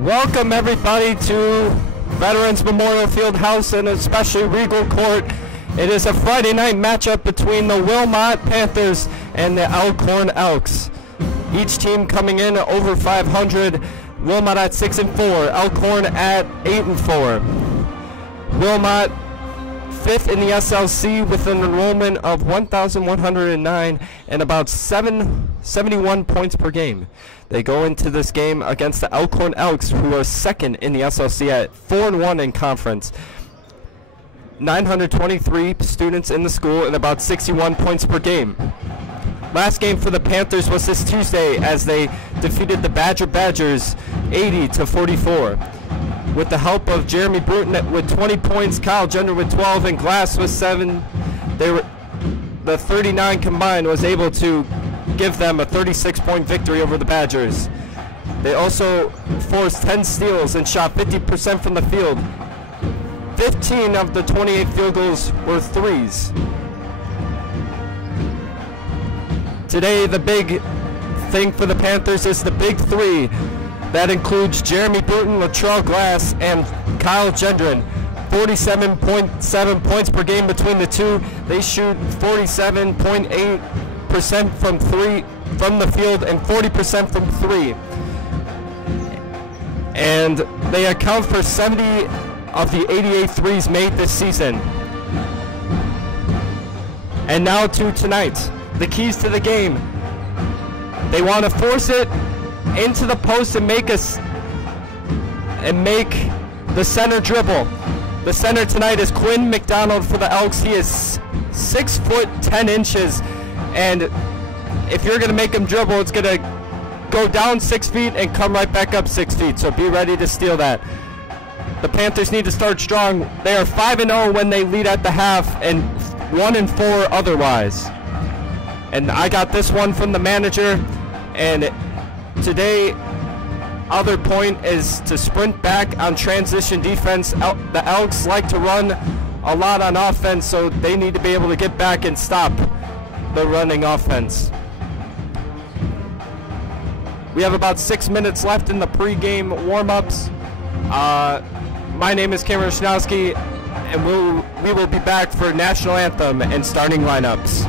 Welcome everybody to Veterans Memorial Fieldhouse and especially Regal Court. It is a Friday night matchup between the Wilmot Panthers and the Elkhorn Elks. Each team coming in over 500. Wilmot at 6-4, Elkhorn at 8-4. Wilmot 5th in the SLC with an enrollment of 1,109 and about 71 points per game. They go into this game against the Elkhorn Elks, who are 2nd in the SLC at 4-1 in conference. 923 students in the school and about 61 points per game. Last game for the Panthers was this Tuesday as they defeated the Badgers 80-44. With the help of Jeremy Bruton with 20 points, Kyle Gender with 12, and Glass with 7, the 39 combined was able to give them a 36-point victory over the Badgers. They also forced 10 steals and shot 50% from the field. 15 of the 28 field goals were threes. Today, the big thing for the Panthers is the big three. That includes Jeremy Bruton, Latrell Glass, and Kyle Gendron. 47.7 points per game between the two. They shoot 47.8% from the field and 40% from three. And they account for 70 of the 88 threes made this season. And now to tonight. The keys to the game. They want to force it into the post and make the center dribble. The center tonight is Quinn McDonald for the Elks. He is 6 foot 10 inches, and if you're going to make him dribble, it's going to go down 6 feet and come right back up 6 feet. So be ready to steal that. The Panthers need to start strong. They are 5-0 when they lead at the half, and 1-4 otherwise. And I got this one from the manager, and today, other point is to sprint back on transition defense. The Elks like to run a lot on offense, so they need to be able to get back and stop the running offense. We have about 6 minutes left in the pregame warm-ups. My name is Cameron Schnowski, and we will be back for national anthem and starting lineups.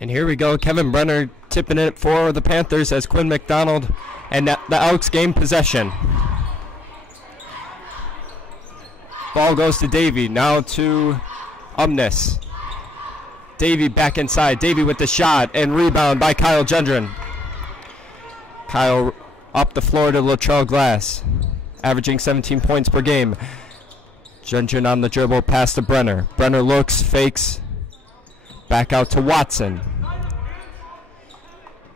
And here we go. Kevin Brenner tipping it for the Panthers as Quinn McDonald and the Elks gain possession. Ball goes to Davey. Now to Umness. Davey back inside. Davey with the shot and rebound by Kyle Gendron. Kyle up the floor to Latrell Glass, averaging 17 points per game. Gendron on the dribble, pass to Brenner. Brenner looks, fakes, back out to Watson.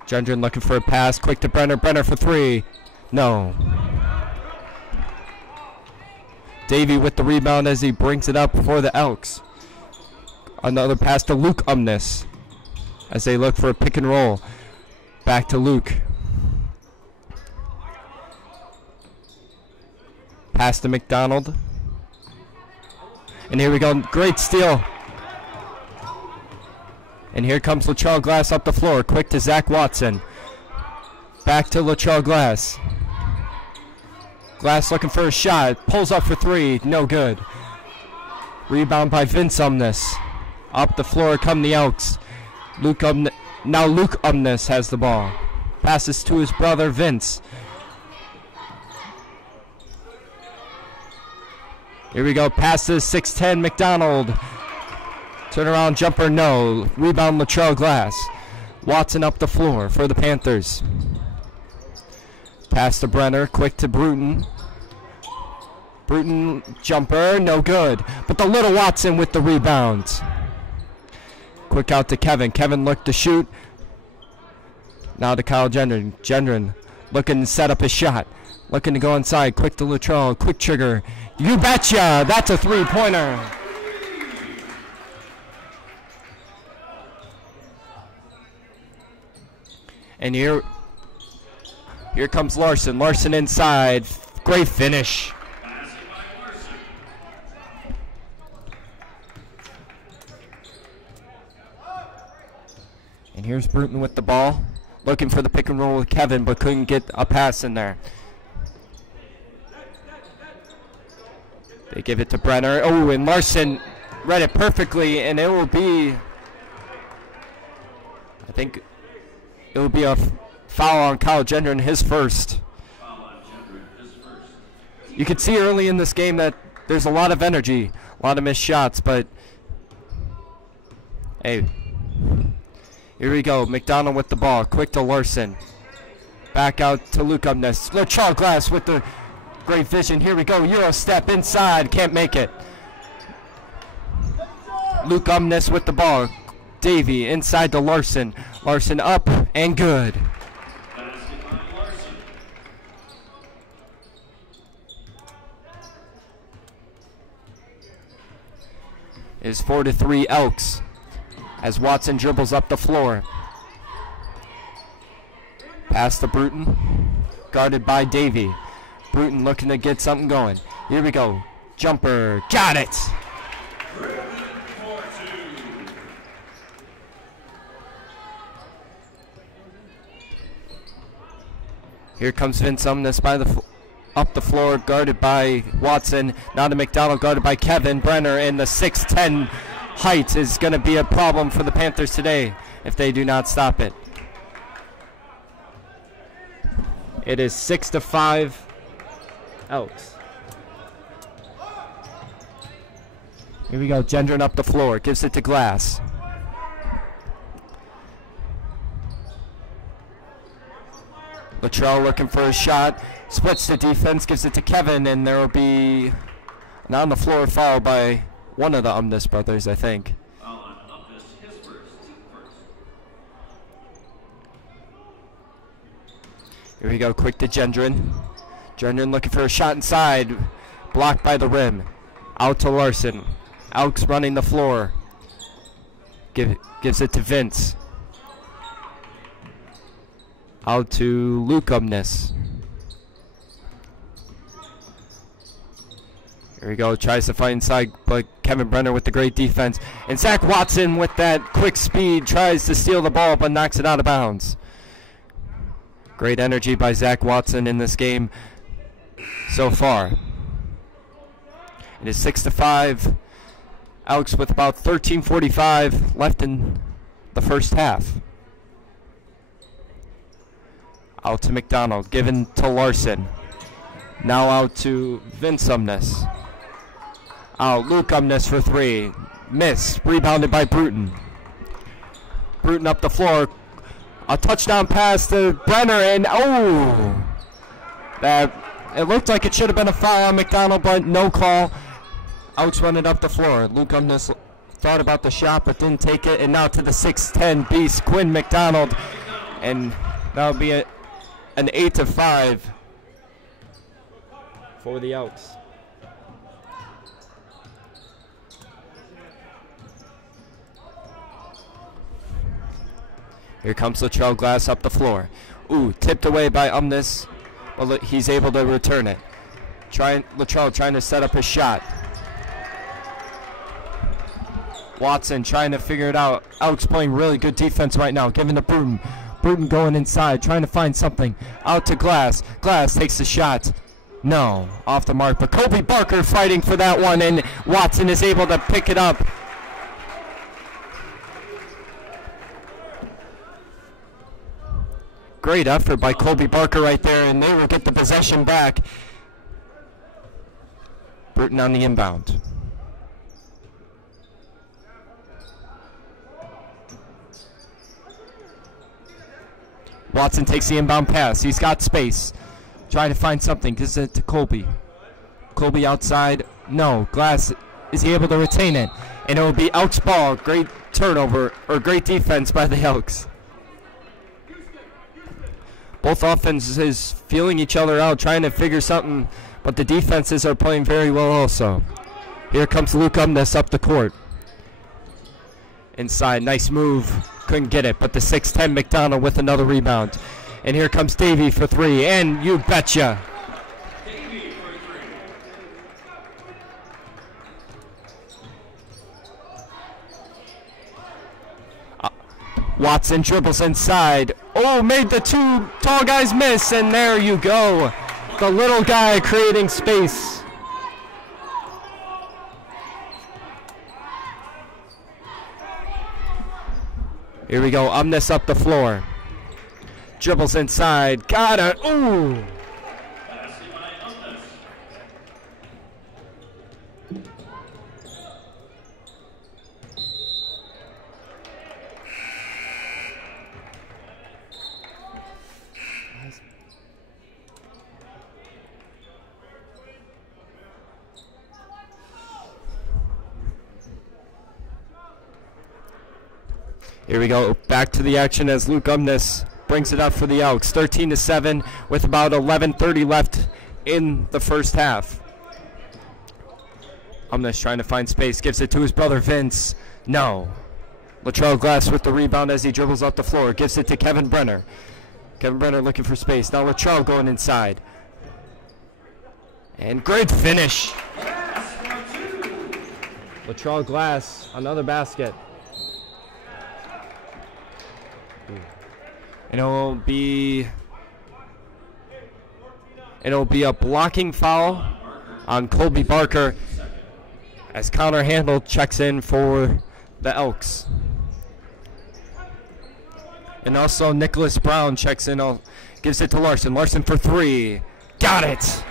Gendron looking for a pass, quick to Brenner. Brenner for three. No. Davey with the rebound as he brings it up for the Elks. Another pass to Luke Umness as they look for a pick and roll. Back to Luke. Pass to McDonald. And here we go. Great steal. And here comes Latrell Glass up the floor. Quick to Zach Watson. Back to Latrell Glass. Glass looking for a shot. Pulls up for three. No good. Rebound by Vince Umness. Up the floor come the Elks. Now Luke Umness has the ball. Passes to his brother Vince. Here we go. Passes 6'10 McDonald. Turnaround jumper, no. Rebound Latrell Glass. Watson up the floor for the Panthers. Pass to Brenner. Quick to Bruton. Bruton jumper, no good. But the little Watson with the rebound. Quick out to Kevin. Kevin looked to shoot. Now to Kyle Gendron. Gendron looking to set up his shot. Looking to go inside. Quick to Latrell. Quick trigger. You betcha. That's a three-pointer. And here comes Larson. Larson inside. Great finish. And here's Bruton with the ball. Looking for the pick and roll with Kevin, but couldn't get a pass in there. They give it to Brenner. Oh, and Larson read it perfectly, and it will be, I think, it will be a foul on Kyle Gendron, his first. You could see early in this game that there's a lot of energy, a lot of missed shots, but hey, here we go. McDonald with the ball, quick to Larson. Back out to Luke Umness. Latrell Glass with the great vision. Here we go. Euro step inside. Can't make it. Luke Umness with the ball. Davey inside to Larson. Larson up and good. It is 4-3 Elks as Watson dribbles up the floor. Pass to Bruton. Guarded by Davey. Bruton looking to get something going. Here we go. Jumper. Got it. Here comes Vince Umness by the up the floor, guarded by Watson. Now to McDonald, guarded by Kevin Brenner, and the 6'10 height is going to be a problem for the Panthers today if they do not stop it. It is 6-5 Elks. Here we go. Gendron up the floor, gives it to Glass. Latrell looking for a shot, splits the defense, gives it to Kevin, and there will be an on the floor foul by one of the Umness brothers, I think. Here we go, quick to Gendron. Gendron looking for a shot inside, blocked by the rim. Out to Larson. Elks running the floor. Gives it to Vince. Out to Luke Umness. Here we go, tries to fight inside, but Kevin Brenner with the great defense. And Zach Watson with that quick speed tries to steal the ball, but knocks it out of bounds. Great energy by Zach Watson in this game so far. It is 6-5. Elks with about 13:45 left in the first half. Out to McDonald, given to Larson. Now out to Vince Umness. Out, Luke Umness for three. Miss, rebounded by Bruton. Bruton up the floor. A touchdown pass to Brenner, and oh! It looked like it should have been a foul on McDonald, but no call. Outs running up the floor. Luke Umness thought about the shot, but didn't take it. And now to the 6'10" beast, Quinn McDonald. And that'll be an 8-5 for the Elks. Here comes Latrell Glass up the floor. Ooh, tipped away by Umness. Well, he's able to return it. Latrell trying to set up his shot. Watson trying to figure it out. Elks playing really good defense right now. Giving to Bruton. Bruton going inside, trying to find something. Out to Glass. Glass takes the shot. No, off the mark. But Kobe Barker fighting for that one, and Watson is able to pick it up. Great effort by Kobe Barker right there, and they will get the possession back. Bruton on the inbound. Watson takes the inbound pass. He's got space. Trying to find something. Gives it to Colby. Colby outside. No. Glass, is he able to retain it? And it will be Elks ball. Great turnover, or great defense by the Elks. Both offenses feeling each other out, trying to figure something, but the defenses are playing very well also. Here comes Luke Umness up the court. Inside, nice move. Couldn't get it, but the 6'10" McDonald with another rebound. And here comes Davey for three, and you betcha. Watson dribbles inside. Oh, made the two tall guys miss, and there you go. The little guy creating space. Here we go, Umness up the floor. Dribbles inside, got it, ooh. Here we go, back to the action as Luke Umness brings it up for the Elks. 13-7 with about 11:30 left in the first half. Umness trying to find space, gives it to his brother Vince. No. Latrell Glass with the rebound as he dribbles up the floor. Gives it to Kevin Brenner. Kevin Brenner looking for space. Now Latrell going inside. And great finish. Latrell Glass, another basket. And it'll be a blocking foul on Colby Barker as Connor Handel checks in for the Elks. And also Nicholas Brown checks in, gives it to Larson. Larson for three. Got it!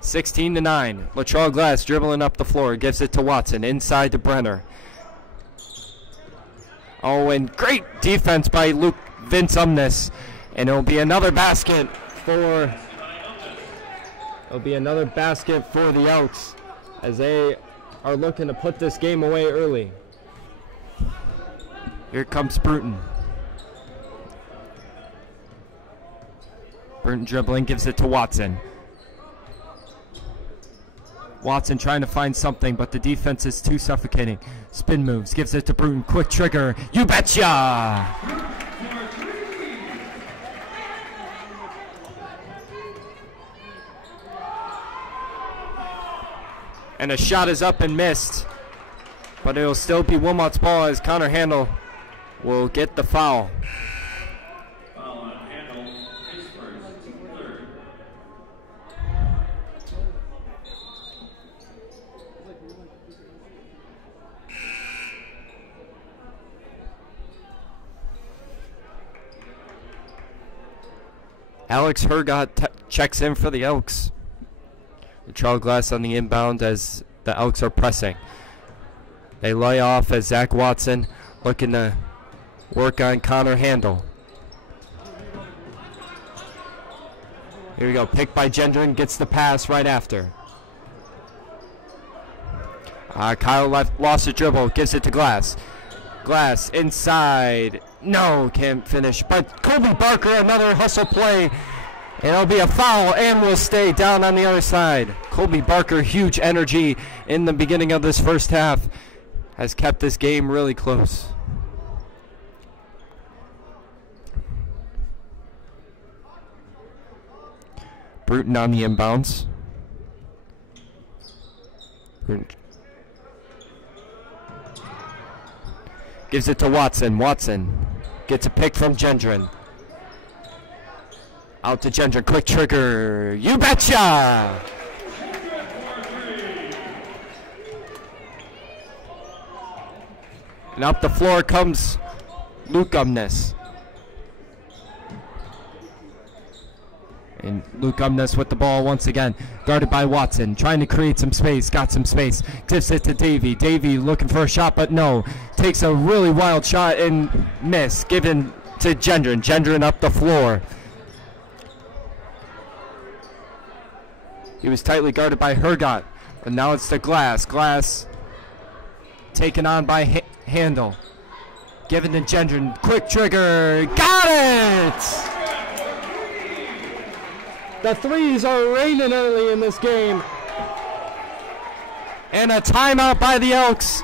16-9. Latrell Glass dribbling up the floor, gives it to Watson, inside to Brenner. Oh, and great defense by Vince Umness. And it'll be another basket for the Elks as they are looking to put this game away early. Here comes Bruton. Bruton dribbling, gives it to Watson. Watson trying to find something, but the defense is too suffocating. Spin moves, gives it to Bruton. Quick trigger. You betcha! And a shot is up and missed, but it'll still be Wilmot's ball as Connor Handel will get the foul. Alex Hergott checks in for the Elks. Latrell Glass on the inbound as the Elks are pressing. They lay off as Zach Watson looking to work on Connor Handel. Here we go, picked by Gendron, gets the pass right after. Kyle lost the dribble, gives it to Glass. Glass inside, no, can't finish, but Colby Barker, another hustle play. It'll be a foul and will stay down on the other side. Colby Barker, huge energy in the beginning of this first half, has kept this game really close. Bruton on the inbounds. Bruton gives it to Watson. Watson gets a pick from Gendron. Out to Gendron, quick trigger, you betcha! And up the floor comes Luke Umness. And Luke Umness with the ball once again, guarded by Watson, trying to create some space, got some space, tips it to Davey. Davey looking for a shot, but no, takes a really wild shot and miss, given to Gendron. Gendron up the floor. He was tightly guarded by Hergott, but now it's to Glass. Glass taken on by Handel. Given to Gendron, quick trigger, got it! The threes are raining early in this game. And a timeout by the Elks.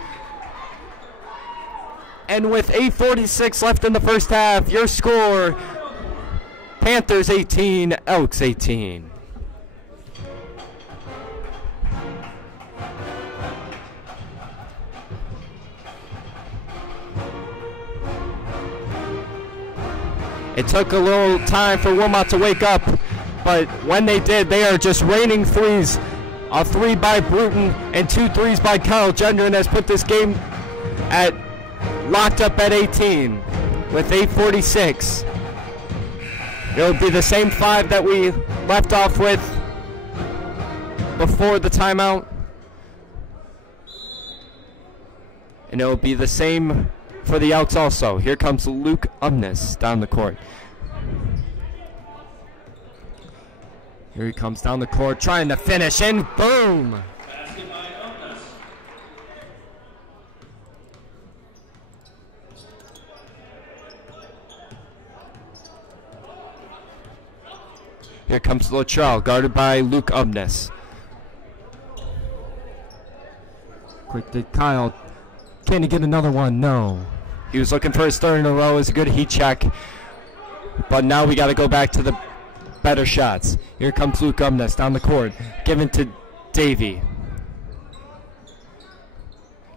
And with 8:46 left in the first half, your score, Panthers 18, Elks 18. It took a little time for Wilmot to wake up, but when they did, they are just raining threes. A three by Bruton and 2 threes by Kyle Gendron has put this game at locked up at 18 with 8:46. It'll be the same 5 that we left off with before the timeout. And it'll be the same for the Elks also. Here comes Luke Umness down the court. Here he comes down the court, trying to finish, and boom! Here comes Latrell, guarded by Luke Umness. Quick to Kyle. Can he get another one? No. He was looking for his third in a row. It was a good heat check. But now we got to go back to the better shots. Here comes Luke Umness down the court. Given to Davey.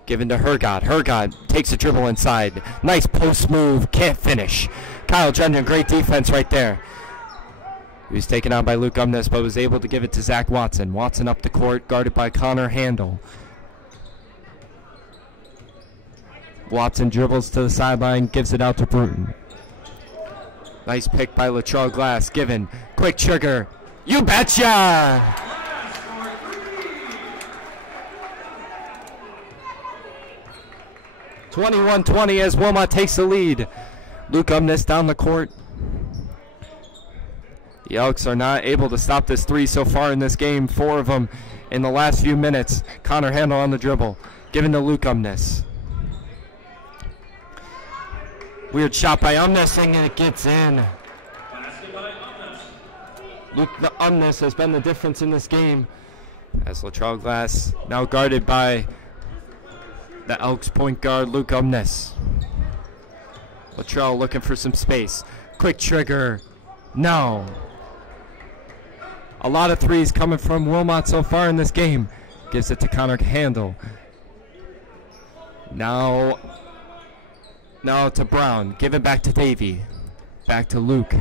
Given to Hergott. Hergott takes a dribble inside. Nice post move. Can't finish. Kyle Gendron, great defense right there. He was taken out by Luke Umness, but was able to give it to Zach Watson. Watson up the court, guarded by Connor Handel. Watson dribbles to the sideline, gives it out to Bruton. Nice pick by Latrell Glass. Given. Quick trigger. You betcha! (21-20) as Wilmot takes the lead. Luke Umness down the court. The Elks are not able to stop this three so far in this game. 4 of them in the last few minutes. Connor Handel on the dribble. Given to Luke Umness. Weird shot by Umness, and it gets in. Luke Umness has been the difference in this game. As Latrell Glass now guarded by the Elks point guard, Luke Umness. Latrell looking for some space. Quick trigger. No. A lot of threes coming from Wilmot so far in this game. Gives it to Connor Handel. Now to Brown. Give it back to Davey. Back to Luke.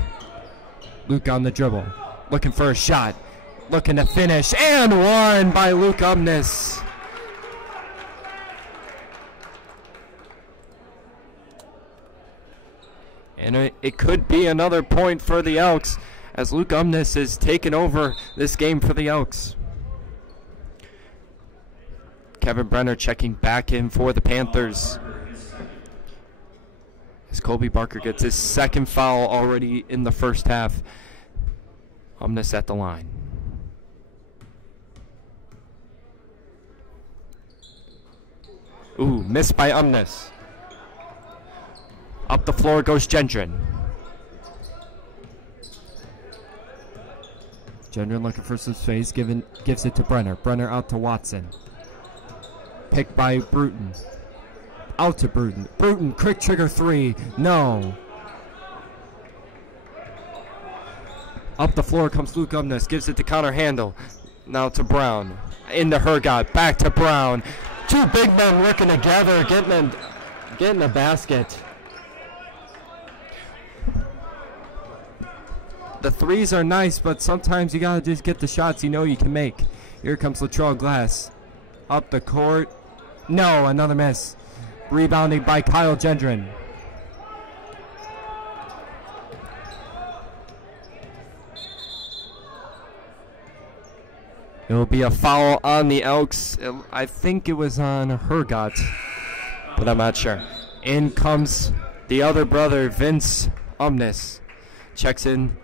Luke on the dribble. Looking for a shot. Looking to finish. And one by Luke Umness. And it could be another point for the Elks as Luke Umness is taking over this game for the Elks. Kevin Brenner checking back in for the Panthers. As Colby Barker gets his second foul already in the first half. Umness at the line. Ooh, missed by Umness. Up the floor goes Gendron. Gendron looking for some space, gives it to Brenner. Brenner out to Watson. Picked by Bruton. Out to Bruton. Bruton, quick trigger three. No. Up the floor comes Luke Umness. Gives it to Connor Handel. Now to Brown. Into Hergott. Back to Brown. Two big men working together. Getting the basket. The threes are nice, but sometimes you got to just get the shots you know you can make. Here comes Latrell Glass. Up the court. No, another miss. Rebounding by Kyle Gendron. It will be a foul on the Elks. I think it was on Hergott, but I'm not sure. In comes the other brother, Vince Umness. Checks in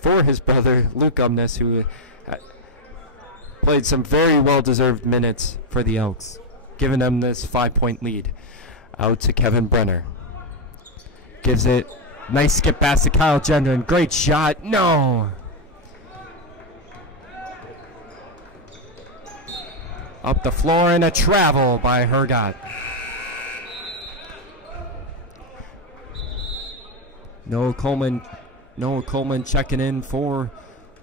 for his brother, Luke Umness, who played some very well-deserved minutes for the Elks, giving them this 5-point lead. Out to Kevin Brenner. Gives it. Nice skip pass to Kyle Gendron. Great shot. No. Up the floor and a travel by Hergott. Noah Coleman checking in for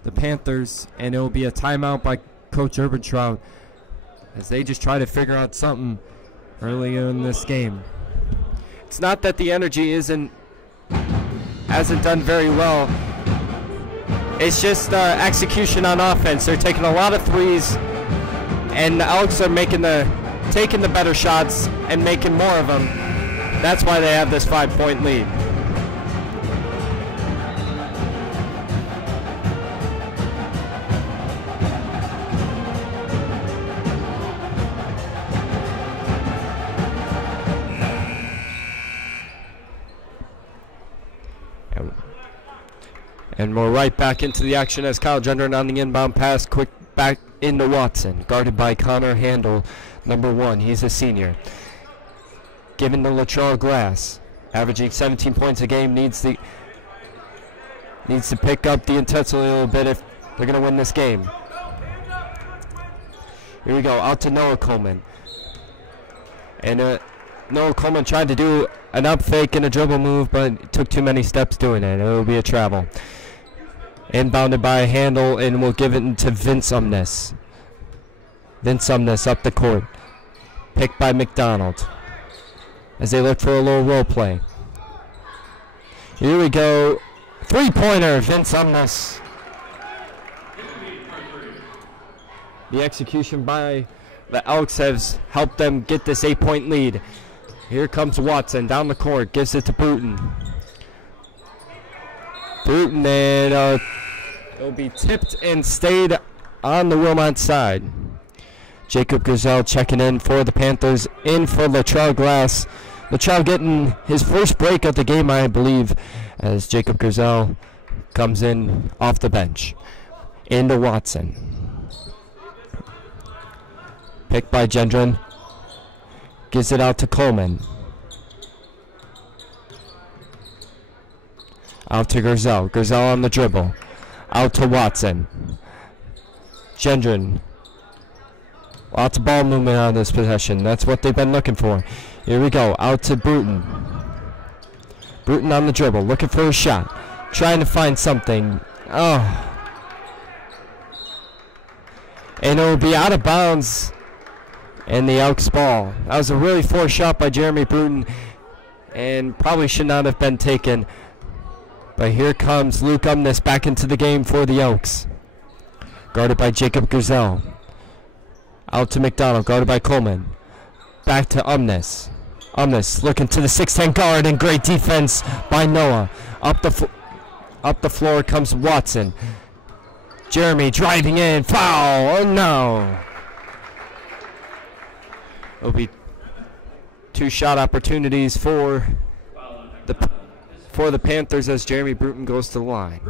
the Panthers, and it will be a timeout by Coach Urbantraut as they just try to figure out something early in this game. It's not that the energy hasn't done very well. It's just execution on offense. They're taking a lot of threes, and the Elks are taking the better shots and making more of them. That's why they have this 5-point lead. And we're right back into the action as Kyle Gendron on the inbound pass. Quick back into Watson. Guarded by Connor Handel, number 1. He's a senior. Given to Latrell Glass. Averaging 17 points a game. Needs to pick up the intensity a little bit if they're going to win this game. Here we go. Out to Noah Coleman. And Noah Coleman tried to do an up fake and a dribble move, but took too many steps doing it. It will be a travel. Inbounded by Handel, and we'll give it to Vince Umness. Vince Umness up the court. Picked by McDonald as they look for a little role play. Here we go. Three-pointer, Vince Umness. The execution by the Elks has helped them get this 8-point lead. Here comes Watson down the court, gives it to Bruton. Bruton, and it'll be tipped and stayed on the Wilmot side. Jacob Gazelle checking in for the Panthers, in for Latrell Glass. Latrell getting his first break of the game, I believe, as Jacob Gazelle comes in off the bench. Into Watson. Picked by Gendron. Gives it out to Coleman. Out to Gazelle. Gazelle on the dribble. Out to Watson. Gendron. Lots of ball movement on this possession. That's what they've been looking for. Here we go. Out to Bruton. Bruton on the dribble. Looking for a shot. Trying to find something. Oh. And it will be out of bounds in the Elks ball. That was a really forced shot by Jeremy Bruton and probably should not have been taken. But here comes Luke Umness back into the game for the Elks. Guarded by Jacob Gazelle. Out to McDonald, guarded by Coleman. Back to Umness. Umness looking to the 6'10 guard, and great defense by Noah. Up the floor comes Watson. Jeremy driving in. Foul. Oh, no. It'll be 2 shot opportunities for the Panthers as Jeremy Bruton goes to the line.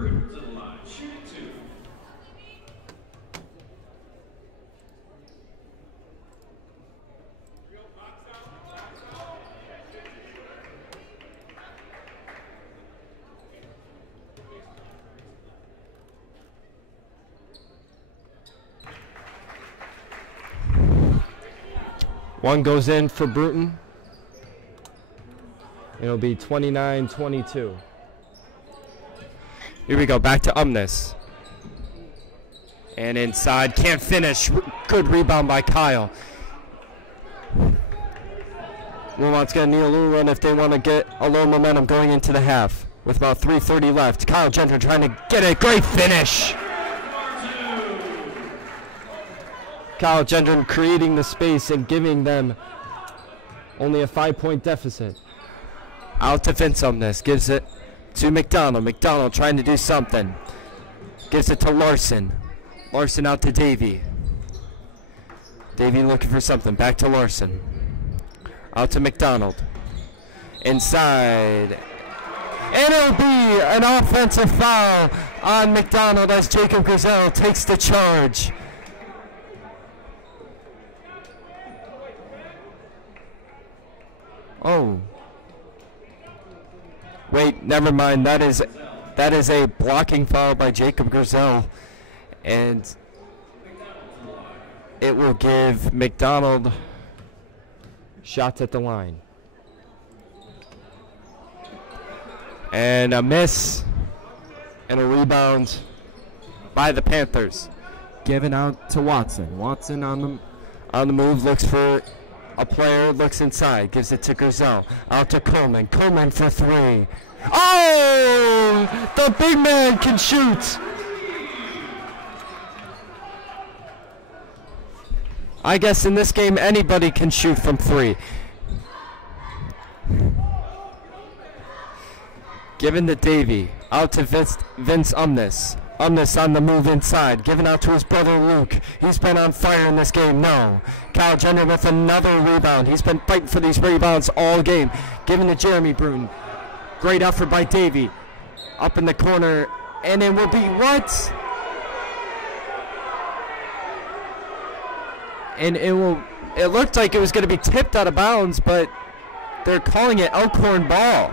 One goes in for Bruton. It'll be 29-22. Here we go, back to Umness. And inside, can't finish. Good rebound by Kyle. Wilmot's going to need a little run if they want to get a little momentum going into the half. With about 3:30 left. Kyle Gentry trying to get a great finish. Kyle Gendron creating the space and giving them only a 5-point deficit. Out to Vince on this. Gives it to McDonald. McDonald trying to do something. Gives it to Larson. Larson out to Davey. Davey looking for something. Back to Larson. Out to McDonald. Inside. And it'll be an offensive foul on McDonald as Jacob Griselle takes the charge. Oh. Wait, never mind. That is a blocking foul by Jacob Griselle. And it will give McDonald shots at the line. And a miss and a rebound by the Panthers. Given out to Watson. Watson on the move, looks for a player, looks inside, gives it to Griselle. Out to Coleman. Coleman for 3. Oh! The big man can shoot! I guess in this game anybody can shoot from 3. Given to Davey. Out to Vince Umness. Umness on the move inside. Given out to his brother Luke. He's been on fire in this game. No. Kyle Jenner with another rebound. He's been fighting for these rebounds all game. Given to Jeremy Bruton. Great effort by Davey. Up in the corner. And it will be what? And it looked like it was going to be tipped out of bounds, but they're calling it Elkhorn ball.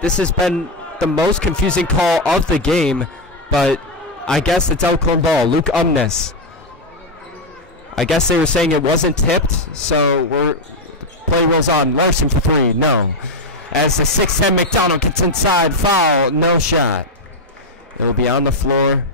This has been the most confusing call of the game, but I guess it's Elkhorn ball. Luke Umness. I guess they were saying it wasn't tipped, so play rolls on. Larson for 3, no. As the 6'10 McDonald gets inside, foul, no shot. It will be on the floor.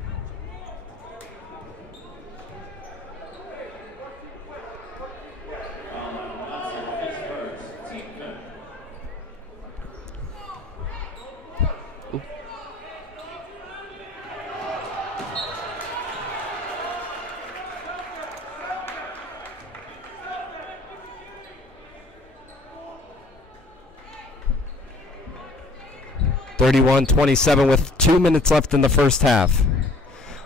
(31-27) with 2 minutes left in the first half.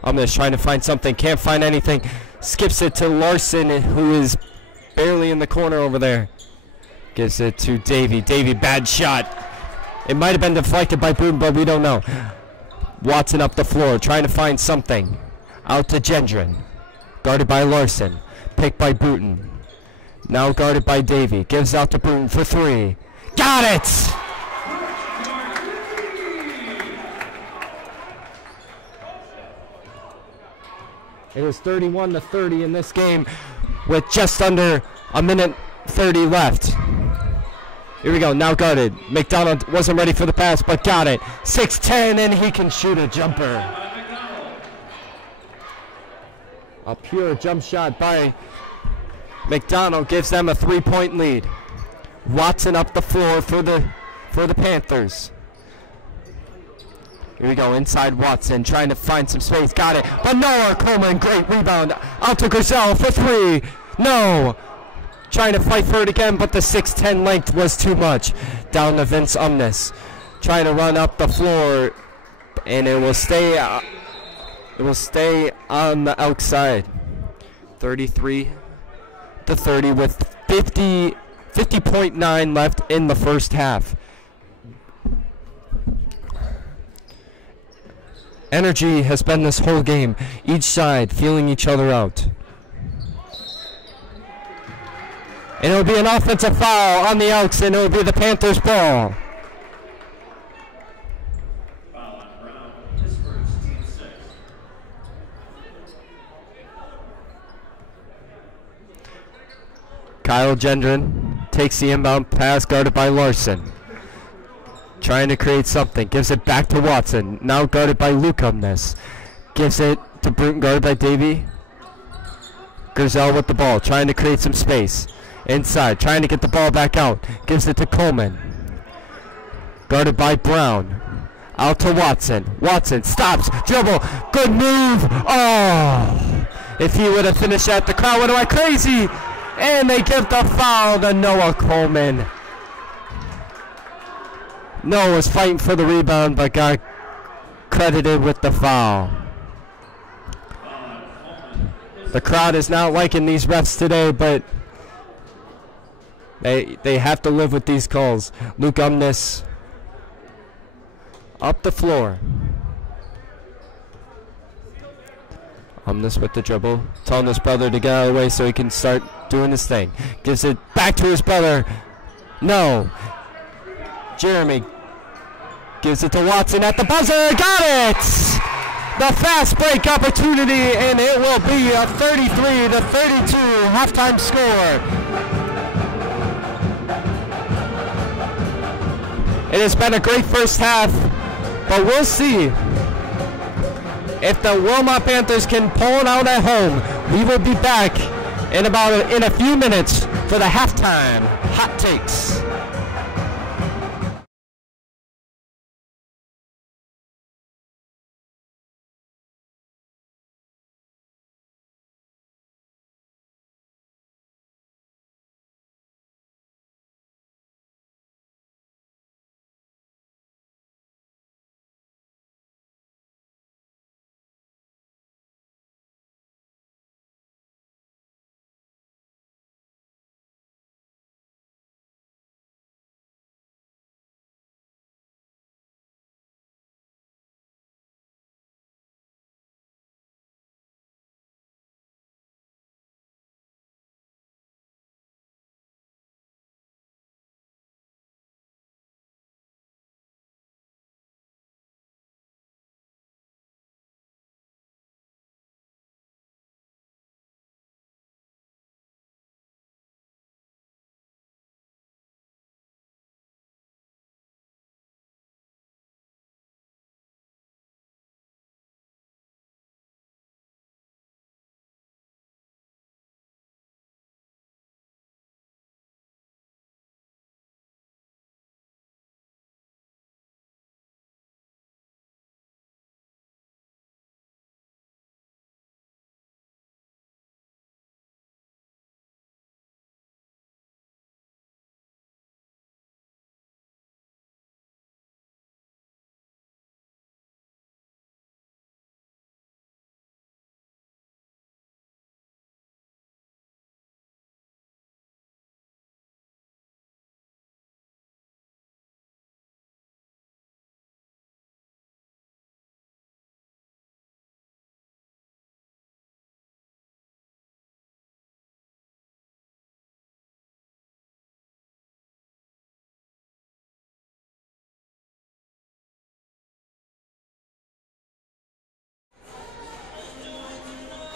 Umness trying to find something, can't find anything. Skips it to Larson, who is barely in the corner over there. Gives it to Davey. Davey, bad shot. It might have been deflected by Bruton, but we don't know. Watson up the floor, trying to find something. Out to Gendron. Guarded by Larson. Picked by Bruton. Now guarded by Davey. Gives out to Bruton for 3. Got it! It was 31-30 in this game with just under a minute 30 left. Here we go, now guarded. McDonald wasn't ready for the pass, but got it. 6'10", and he can shoot a jumper. A pure jump shot by McDonald gives them a 3-point lead. Watson up the floor for the Panthers. Here we go, inside Watson, trying to find some space, got it. But Noah Coleman, great rebound. Out to Griselle for 3. No. Trying to fight for it again, but the 6'10" length was too much. Down to Vince Umness. trying to run up the floor, and it will stay. It will stay on the Elks side. 33-30 with 50.9 left in the first half. Energy has been this whole game. Each side feeling each other out. And it will be an offensive foul on the Elks, and it will be the Panthers' ball. Kyle Gendron takes the inbound pass, guarded by Larson. Trying to create something. Gives it back to Watson. Now guarded by Luke Umness. Gives it to Bruton, guarded by Davey. Griselle with the ball. Trying to create some space. Inside. Trying to get the ball back out. Gives it to Coleman. Guarded by Brown. Out to Watson. Watson stops. Dribble. Good move. Oh! If he would have finished that, the crowd would have went crazy. And they give the foul to Noah Coleman. Noah was fighting for the rebound, but got credited with the foul. The crowd is not liking these refs today, but they have to live with these calls. Luke Umness up the floor. Umness with the dribble, telling his brother to get out of the way so he can start doing his thing. Gives it back to his brother. No. Jeremy gives it to Watson at the buzzer. Got it! The fast break opportunity, and it will be a 33-32 halftime score. It has been a great first half, but we'll see if the Wilmot Panthers can pull it out at home. We will be back in a few minutes for the halftime hot takes.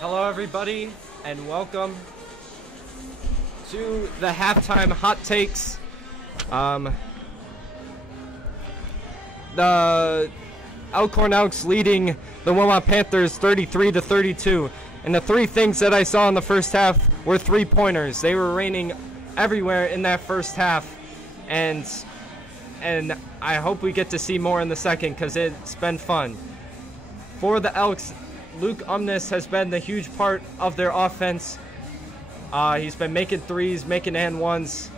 Hello everybody, and welcome to the halftime hot takes. The Elkhorn Elks leading the Wilmot Panthers 33-32. And the three things that I saw in the first half were three-pointers. They were raining everywhere in that first half. And I hope we get to see more in the second, because it's been fun. For the Elks, Luke Umness has been the huge part of their offense. He's been making threes, making and ones.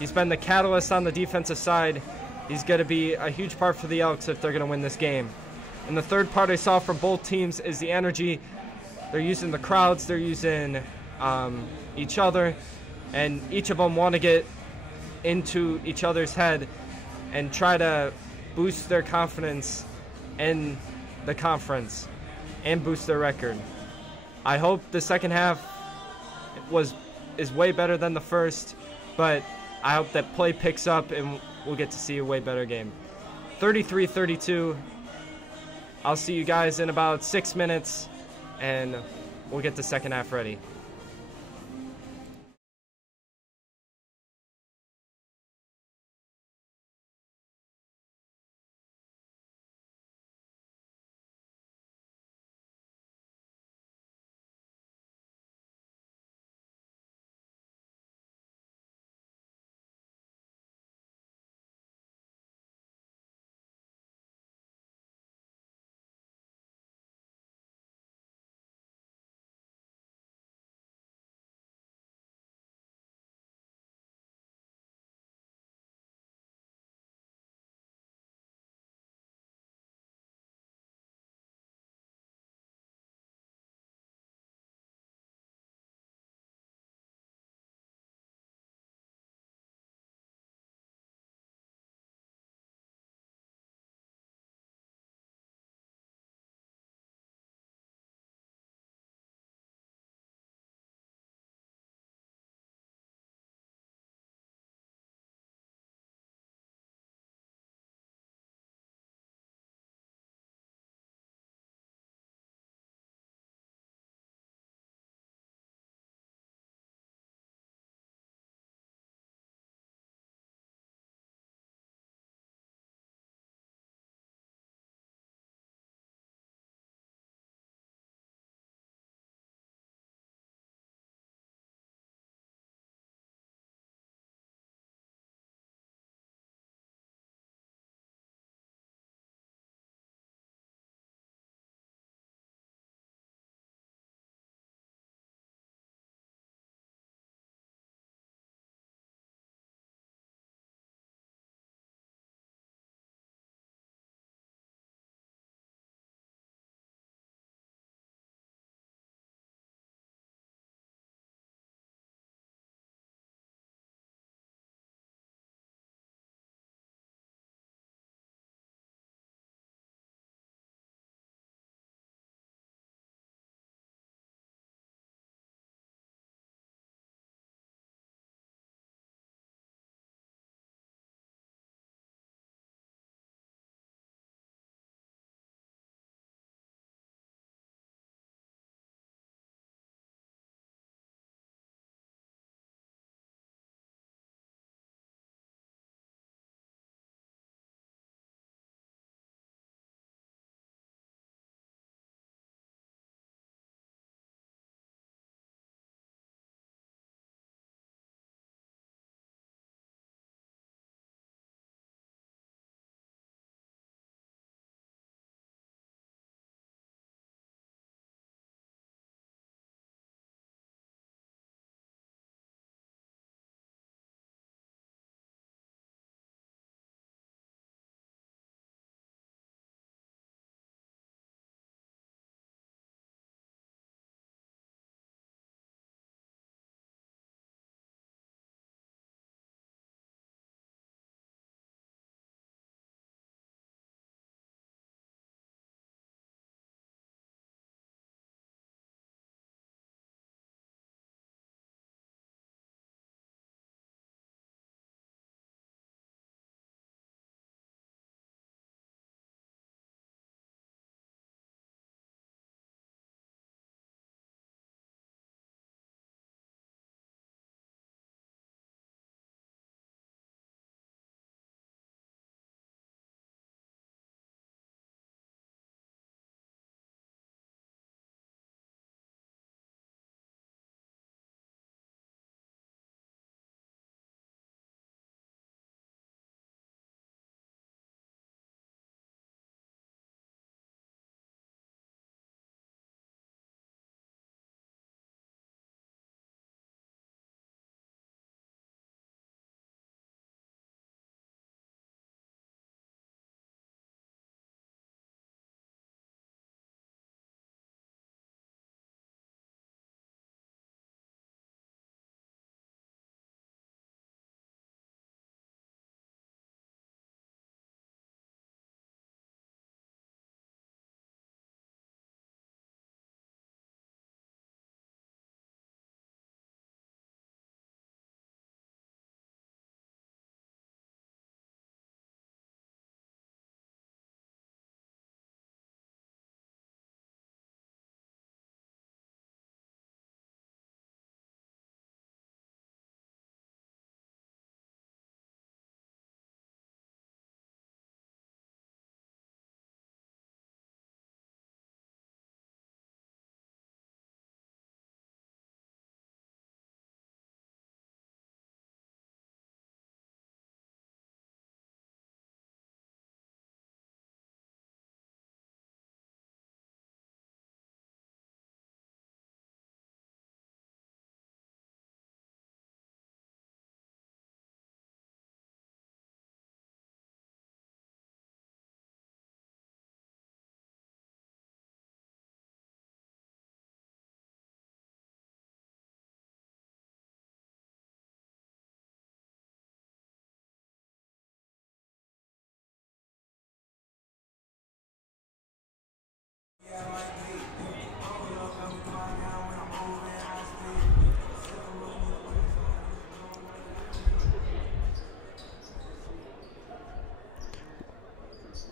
He's been the catalyst on the defensive side. He's going to be a huge part for the Elks if they're going to win this game. And the third part I saw from both teams is the energy. They're using the crowds, they're using each other, and each of them want to get into each other's head and try to boost their confidence in the conference and boost their record. I hope the second half is way better than the first, but I hope that play picks up and we'll get to see a way better game. 33-32. I'll see you guys in about 6 minutes, and we'll get the second half ready.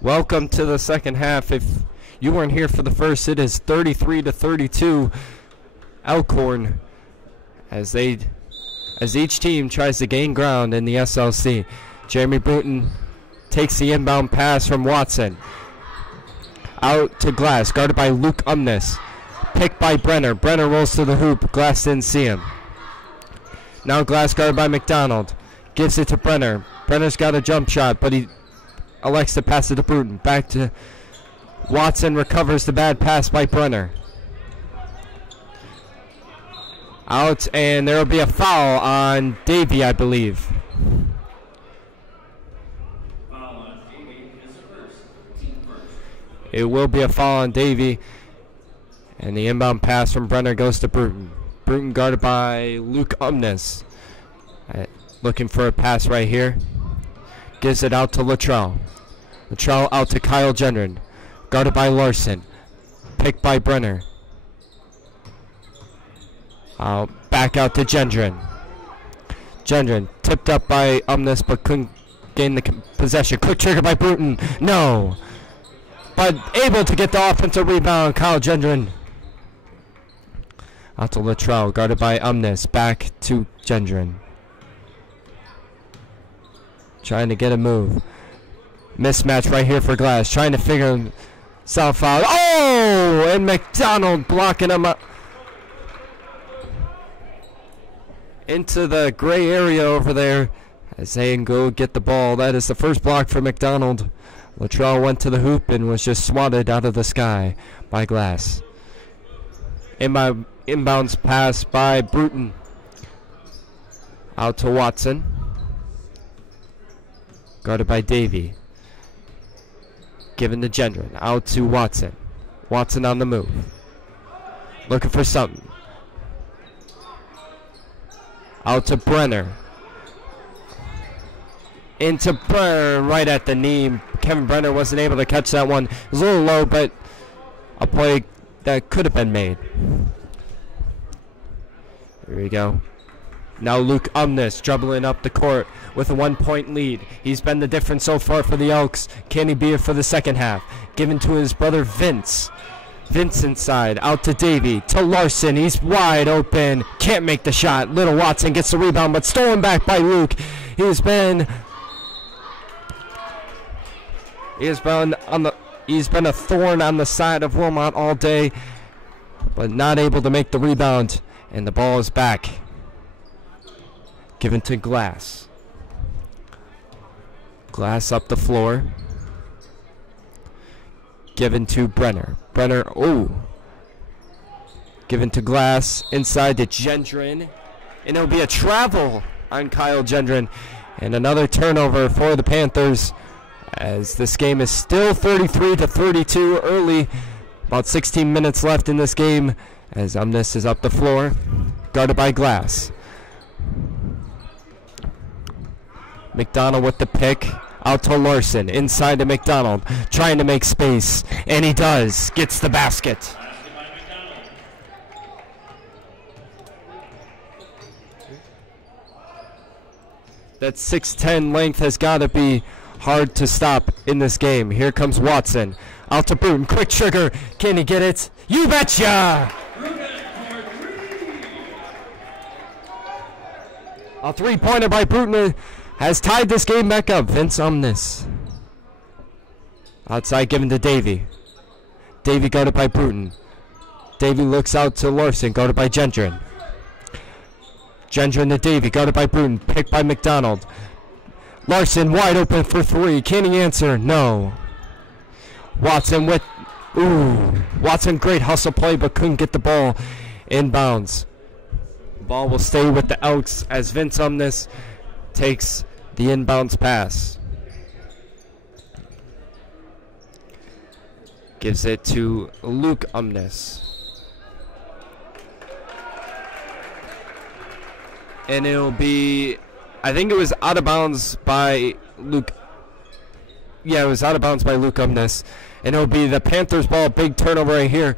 Welcome to the second half. If you weren't here for the first, it is 33-32 Elkhorn as each team tries to gain ground in the SLC. Jeremy Bruton takes the inbound pass from Watson. Out to Glass, guarded by Luke Umnes. Picked by Brenner. Brenner rolls to the hoop. Glass didn't see him. Now Glass guarded by McDonald. Gives it to Brenner. Brenner's got a jump shot, but he elects to pass it to Bruton. Back to Watson, recovers the bad pass by Brenner. Out, and there will be a foul on Davey, I believe. It will be a foul on Davey. And the inbound pass from Brenner goes to Bruton. Bruton guarded by Luke Umnes. Looking for a pass right here. Gives it out to Luttrell. Luttrell out to Kyle Gendron. Guarded by Larson. Picked by Brenner. Back out to Gendron. Gendron tipped up by Umnes but couldn't gain the possession. Quick trigger by Bruton. No. But able to get the offensive rebound. Kyle Gendron. Out to Luttrell. Guarded by Umnes. Back to Gendron. Trying to get a move. Mismatch right here for Glass. Trying to figure himself out. Oh! And McDonald blocking him up into the gray area over there as they go get the ball. That is the first block for McDonald. Luttrell went to the hoop and was just swatted out of the sky by Glass. Inbounds pass by Bruton. Out to Watson. Guarded by Davey. Given to Gendron. Out to Watson. Watson on the move. Looking for something. Out to Brenner. Into Brenner right at the knee. Kevin Brenner wasn't able to catch that one. It was a little low, but a play that could have been made. Here we go. Now Luke Umnes dribbling up the court with a 1-point lead. He's been the difference so far for the Elks. Can he be it for the second half? Given to his brother Vince. Vince inside. Out to Davey. To Larson. He's wide open. Can't make the shot. Little Watson gets the rebound, but stolen back by Luke. He's been a thorn on the side of Wilmot all day, but not able to make the rebound. And the ball is back. Given to Glass. Glass up the floor. Given to Brenner. Brenner, oh. Given to Glass. Inside to Gendron. And it'll be a travel on Kyle Gendron. And another turnover for the Panthers, as this game is still 33-32 early. About 16 minutes left in this game as Umnes is up the floor. Guarded by Glass. McDonald with the pick. Out to Larson. Inside to McDonald. Trying to make space. And he does. Gets the basket. That 6'10" length has got to be hard to stop in this game. Here comes Watson. Out to Bruton. Quick trigger. Can he get it? You betcha! A three-pointer by Bruton has tied this game back up. Vince Umnes. Outside given to Davey. Davey guarded by Bruton. Davey looks out to Larson, guarded by Gendron. Gendron to Davey, guarded by Bruton. Picked by McDonald. Larson wide open for three. Can he answer? No. Watson with... Ooh. Watson, great hustle play, but couldn't get the ball inbounds. Ball will stay with the Elks as Vince Umnes takes the inbounds pass. Gives it to Luke Umnes. And it'll be, I think it was out of bounds by Luke. Yeah, it was out of bounds by Luke Umnes. And it'll be the Panthers ball. Big turnover right here.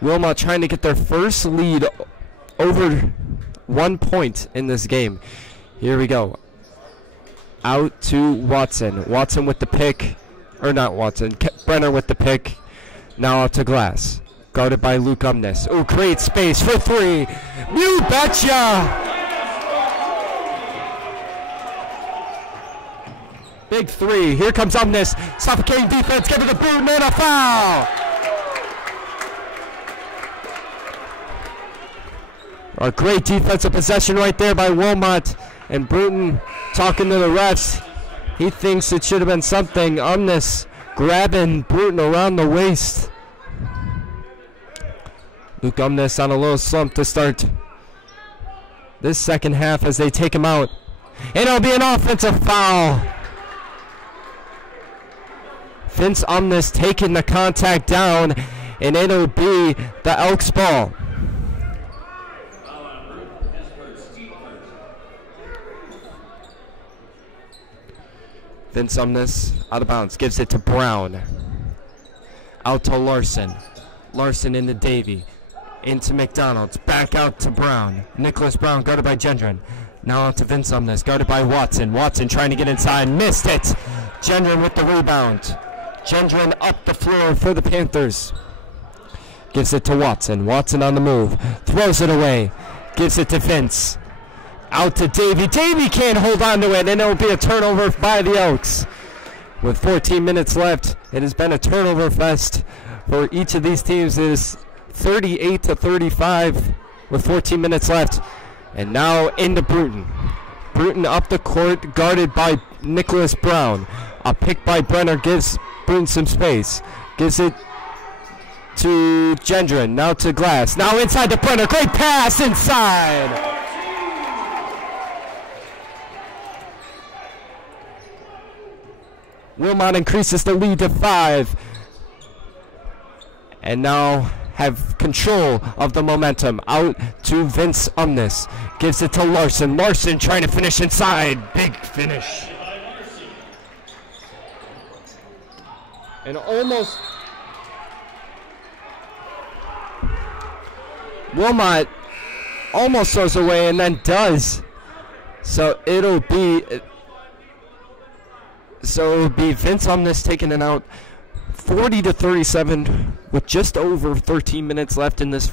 Wilmot trying to get their first lead over 1 point in this game. Here we go. Out to Watson. Watson with the pick. Or not Watson. Brenner with the pick. Now out to Glass. Guarded by Luke Umnes. Oh, great space for three. You betcha! Big three. Here comes Umnes. Suffocating defense. Give it to Bruton and a foul. A great defensive possession right there by Wilmot. And Bruton talking to the refs. He thinks it should have been something. Umnes grabbing Bruton around the waist. Luke Umnes on a little slump to start this second half as they take him out. And it'll be an offensive foul. Vince Umnes taking the contact down, and it'll be the Elks ball. Vince Umnes out of bounds, gives it to Brown. Out to Larson. Larson into Davey. Into McDonald's. Back out to Brown. Nicholas Brown guarded by Gendron. Now out to Vince Umnes, guarded by Watson. Watson trying to get inside, missed it. Gendron with the rebound. Gendron up the floor for the Panthers. Gives it to Watson. Watson on the move. Throws it away. Gives it to Vince. Out to Davey. Davey can't hold on to it, and it'll be a turnover by the Elks. With 14 minutes left, it has been a turnover fest for each of these teams. It is 38-35 with 14 minutes left. And now into Bruton. Bruton up the court, guarded by Nicholas Brown. A pick by Brenner gives Bruton some space. Gives it to Gendron. Now to Glass. Now inside to Brenner. Great pass inside. Wilmot increases the lead to 5. And now have control of the momentum. Out to Vince Umnes. Gives it to Larson. Larson trying to finish inside. Big finish. And almost Wilmot almost throws away and then does. So it'll be Vince Umnes taking it out 40-37 with just over 13 minutes left in this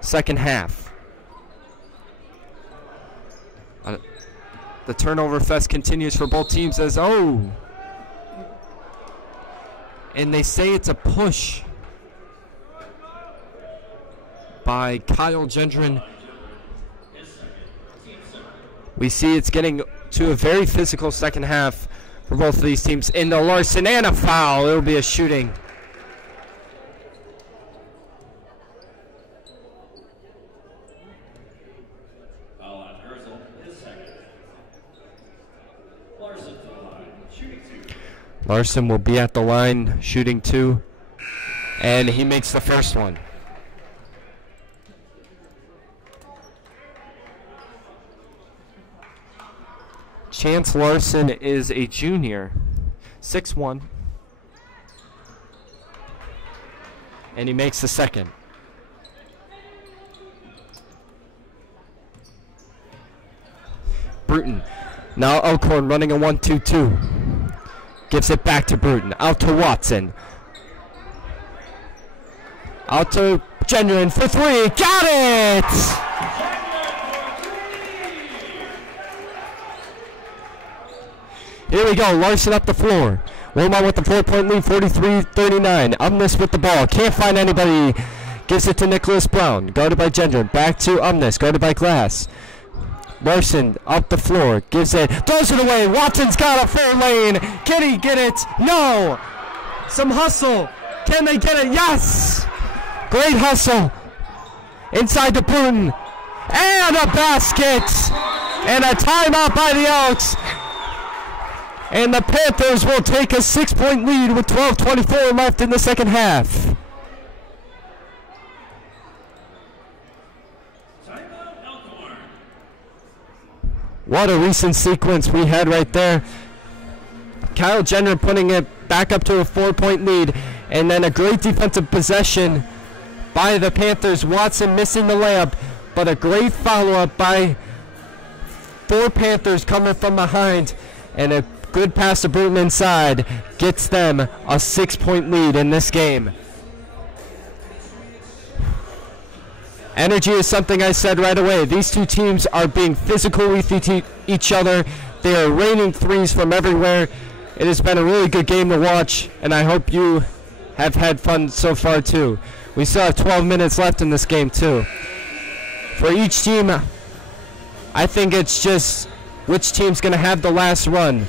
second half. The turnover fest continues for both teams as and they say it's a push by Kyle Gendron. We see it's getting to a very physical second half for both of these teams. Into Larson and a foul. It'll be a shooting. Larson will be at the line shooting 2, and he makes the first one. Chance Larson is a junior, 6'1", and he makes the second. Bruton, now Elkhorn running a 1-2-2. Gives it back to Bruton. Out to Watson. Out to Gendron for 3. Got it! Here we go. Larson up the floor. Wilmot with the 4-point lead, 43-39. Umnes with the ball. Can't find anybody. Gives it to Nicholas Brown. Guarded by Gendron. Back to Umnes. Guarded by Glass. Larson up the floor, gives it, throws it away. Watson's got a full lane. Can he get it? No. Some hustle. Can they get it? Yes. Great hustle. Inside to Bruton. And a basket. And a timeout by the Elks. And the Panthers will take a 6-point lead with 12:24 left in the second half. What a recent sequence we had right there. Kyle Gendron putting it back up to a 4-point lead. And then a great defensive possession by the Panthers. Watson missing the layup. But a great follow-up by 4 Panthers coming from behind. And a good pass to Bruton inside gets them a 6-point lead in this game. Energy is something I said right away. These two teams are being physical with each other. They are raining threes from everywhere. It has been a really good game to watch, and I hope you have had fun so far too. We still have 12 minutes left in this game too. For each team, I think it's just which team's going to have the last run.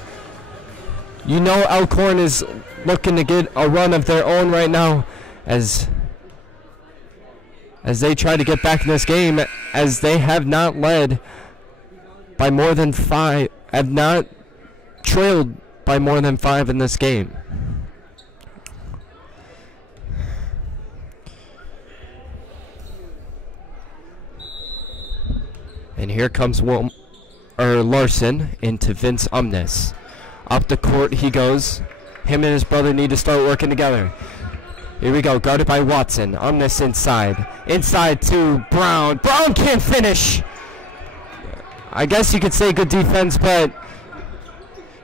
You know Elkhorn is looking to get a run of their own right now as they try to get back in this game, as they have not led by more than 5, have not trailed by more than 5 in this game. And here comes Larson into Vince Umnes. Up the court he goes. Him and his brother need to start working together. Here we go, guarded by Watson. Umnes inside. Inside to Brown. Brown can't finish. I guess you could say good defense, but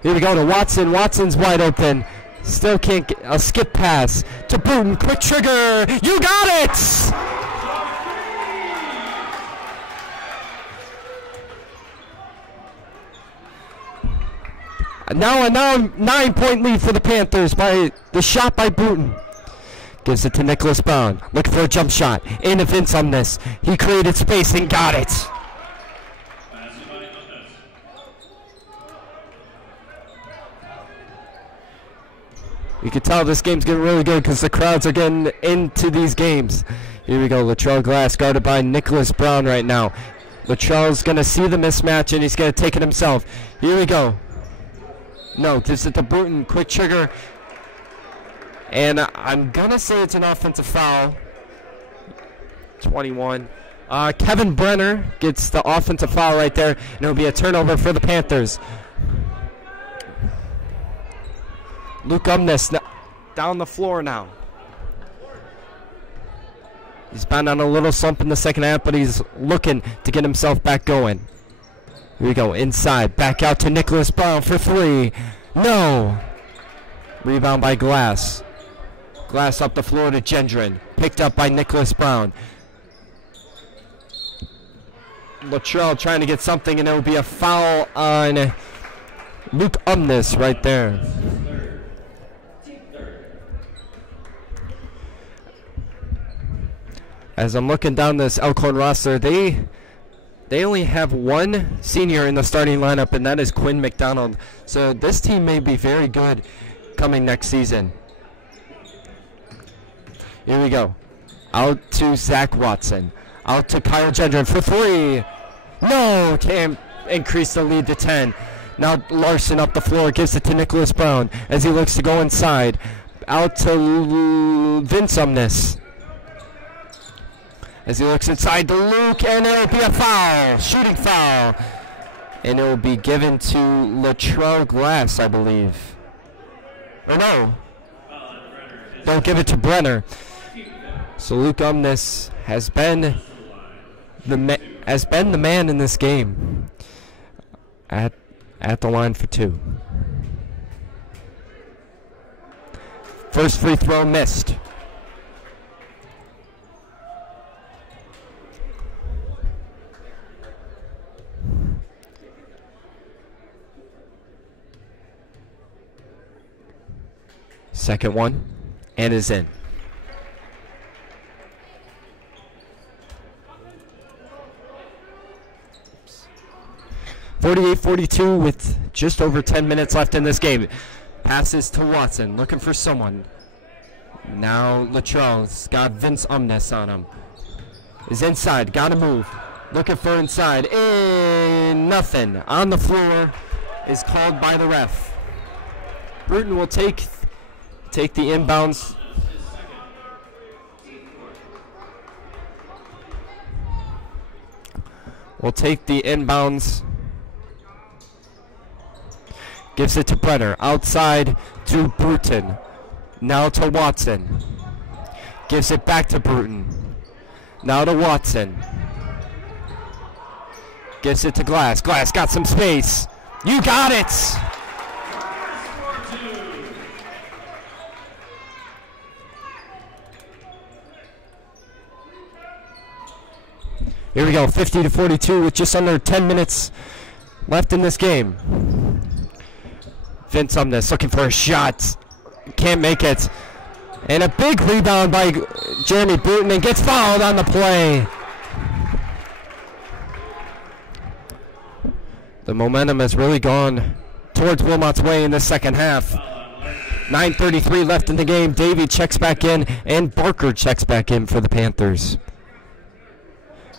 here we go to Watson. Watson's wide open. Still can't get a skip pass to Bruton. Quick trigger. You got it! Now a 9-point lead for the Panthers by the shot by Bruton. Gives it to Nicholas Brown. Looking for a jump shot. Into Vince Umnes. He created space and got it. You can tell this game's getting really good because the crowds are getting into these games. Here we go. Latrell Glass guarded by Nicholas Brown right now. Latrell's going to see the mismatch and he's going to take it himself. Here we go. No, gives it to Bruton. Quick trigger. And I'm going to say it's an offensive foul. 21. Kevin Brenner gets the offensive foul right there. And it'll be a turnover for the Panthers. Luke Umnes down the floor now. He's been on a little slump in the second half, but he's looking to get himself back going. Here we go, inside. Back out to Nicholas Brown for 3. No. Rebound by Glass. Glass up the floor to Gendron. Picked up by Nicholas Brown. Latrell trying to get something, and it will be a foul on Luke Umnes right there. As I'm looking down this Elkhorn roster, they only have one senior in the starting lineup, and that is Quinn McDonald. So this team may be very good coming next season. Here we go. Out to Zach Watson. Out to Kyle Gendron for 3. No, can't increase the lead to 10. Now Larson up the floor, gives it to Nicholas Brown as he looks to go inside. Out to Vince Umnes. As he looks inside to Luke, and it will be a foul, shooting foul. And it will be given to Latrell Glass, I believe. Or no. Don't give it to Brenner. So Luke Umnes has been the man in this game at the line for 2. First free throw missed. Second one, and is in. .48-42 with just over 10 minutes left in this game. Passes to Watson, looking for someone. Now Latrell's got Vince Umnes on him. Is inside, gotta move. Looking for inside, and nothing. On the floor is called by the ref. Bruton will take the inbounds. We'll take the inbounds. Gives it to Brenner. Outside to Bruton. Now to Watson. Gives it back to Bruton. Now to Watson. Gives it to Glass. Glass got some space. You got it! Here we go, 50-42 with just under 10 minutes left in this game. Vince Umness looking for a shot. Can't make it. And a big rebound by Jeremy Bruton and gets fouled on the play. The momentum has really gone towards Wilmot's way in the second half. 9:33 left in the game. Davey checks back in and Barker checks back in for the Panthers.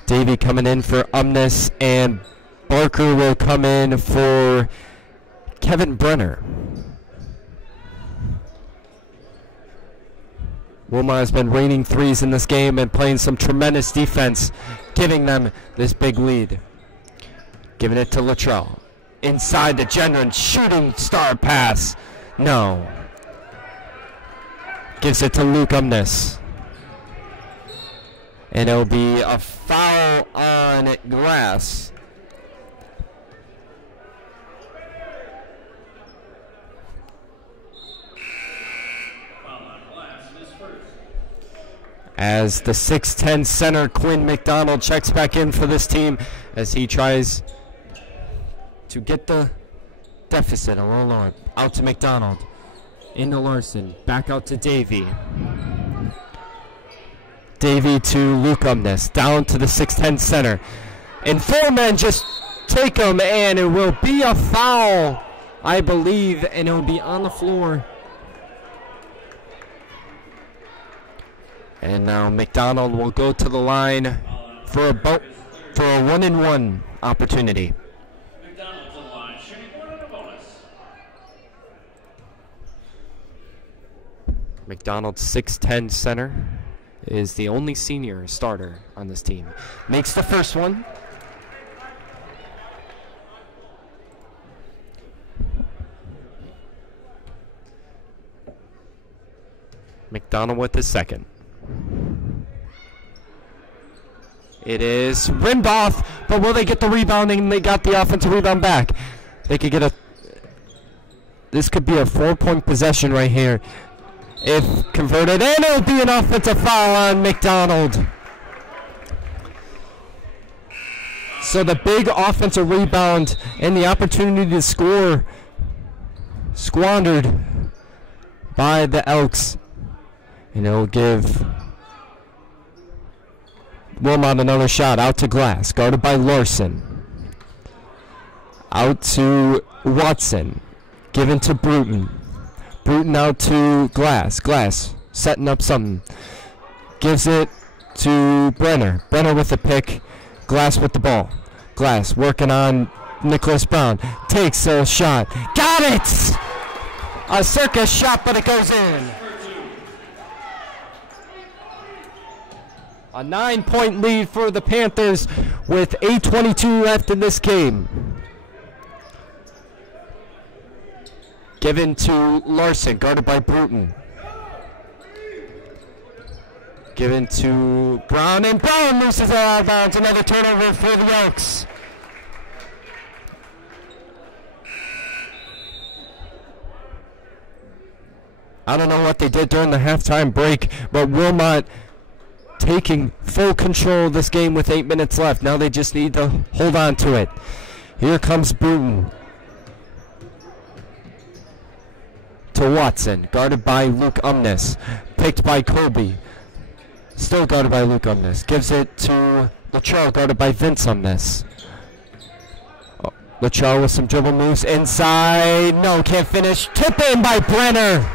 Davey coming in for Umness and Barker will come in for Kevin Brenner. Wilmot has been raining threes in this game and playing some tremendous defense, giving them this big lead. Giving it to Luttrell. Inside the Gendron, shooting star pass. No. Gives it to Luke Umness. And it'll be a foul on Glass. As the 6'10 center Quinn McDonald checks back in for this team as he tries to get the deficit a little lower. Out to McDonald. Into Larson. Back out to Davey. Davey to Luke Umness. Down to the 6'10 center. And four men just take him, and it will be a foul, I believe, and it will be on the floor. And now McDonald will go to the line for a 1-and-1 opportunity. McDonald to the line, shooting one and a bonus. McDonald's 6'10 center is the only senior starter on this team. Makes the first one. McDonald with the second. It is rimmed off, but will they get the rebounding? They got the offensive rebound back. They could get this could be a 4-point possession right here if converted, and it'll be an offensive foul on McDonald. So the big offensive rebound and the opportunity to score squandered by the Elks, and it'll give Wilmot another shot. Out to Glass, guarded by Larson. Out to Watson, given to Bruton. Bruton out to Glass. Glass setting up something. Gives it to Brenner. Brenner with the pick. Glass with the ball. Glass working on Nicholas Brown. Takes a shot. Got it! A circus shot, but it goes in. A 9-point lead for the Panthers with 8:22 left in this game. Given to Larson, guarded by Bruton. Given to Brown, and Brown loses it out of bounds. Another turnover for the Elks. I don't know what they did during the halftime break, but Wilmot taking full control of this game with 8 minutes left. Now they just need to hold on to it. Here comes Bruton. To Watson, guarded by Luke Umness. Picked by Colby. Still guarded by Luke Umness. Gives it to Luttrell, guarded by Vince Umness. Luttrell with some dribble moves inside. No, can't finish. Tip in by Brenner.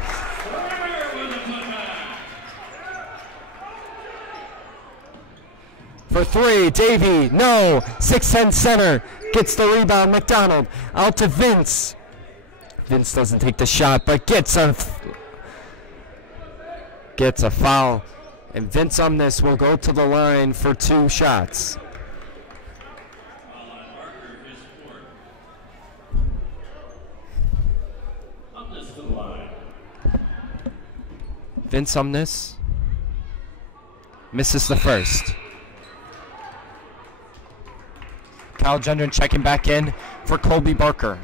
For three, Davey, no. 6'10 center, gets the rebound. McDonald, out to Vince. Vince doesn't take the shot, but gets a foul. And Vince Umness will go to the line for 2 shots. Vince Umness misses the first. Kyle Gendron checking back in for Colby Barker.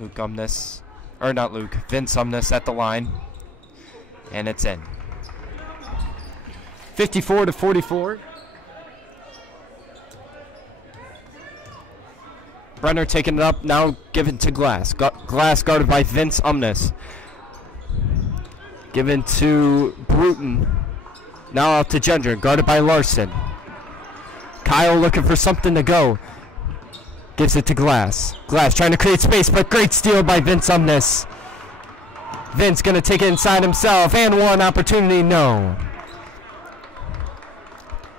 Luke Umness, or not Luke, Vince Umness at the line. And it's in. 54-44. Brenner taking it up, now given to Glass. Glass guarded by Vince Umness. Given to Bruton. Now out to Gendron, guarded by Larson. Kyle looking for something to go. Gives it to Glass. Glass trying to create space, but great steal by Vince Umness. Vince gonna take it inside himself, and one opportunity, no.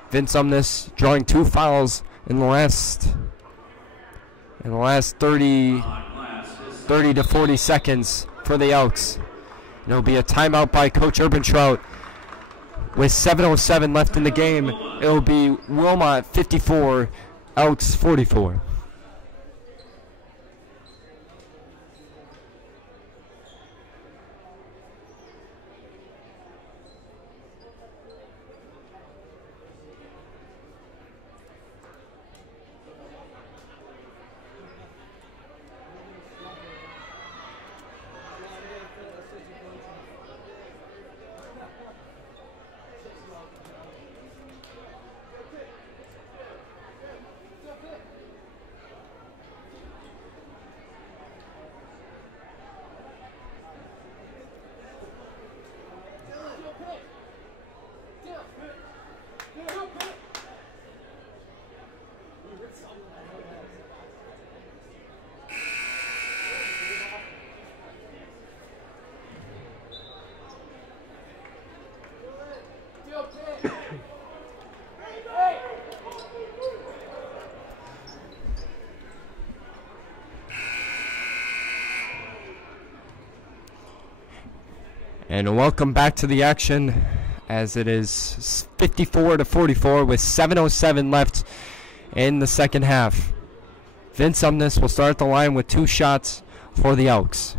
Vince Umness drawing 2 fouls in the last 30 to 40 seconds for the Elks. It'll be a timeout by Coach Urbantrout. With 7:07 left in the game, it'll be Wilmot 54, Elks 44. And welcome back to the action, as it is 54-44 with 7:07 left in the second half. Vince Umness will start the line with 2 shots for the Elks.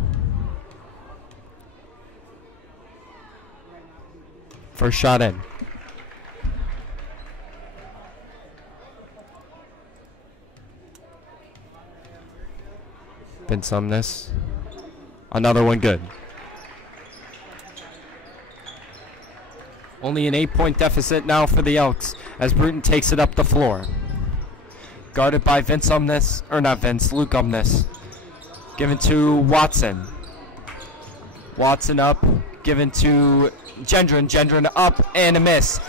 First shot in. Vince Umness. Another one good. Only an 8-point deficit now for the Elks as Bruton takes it up the floor. Guarded by Vince Umness, or not Vince, Luke Umness. Given to Watson. Watson up, given to Gendron. Gendron up and a miss.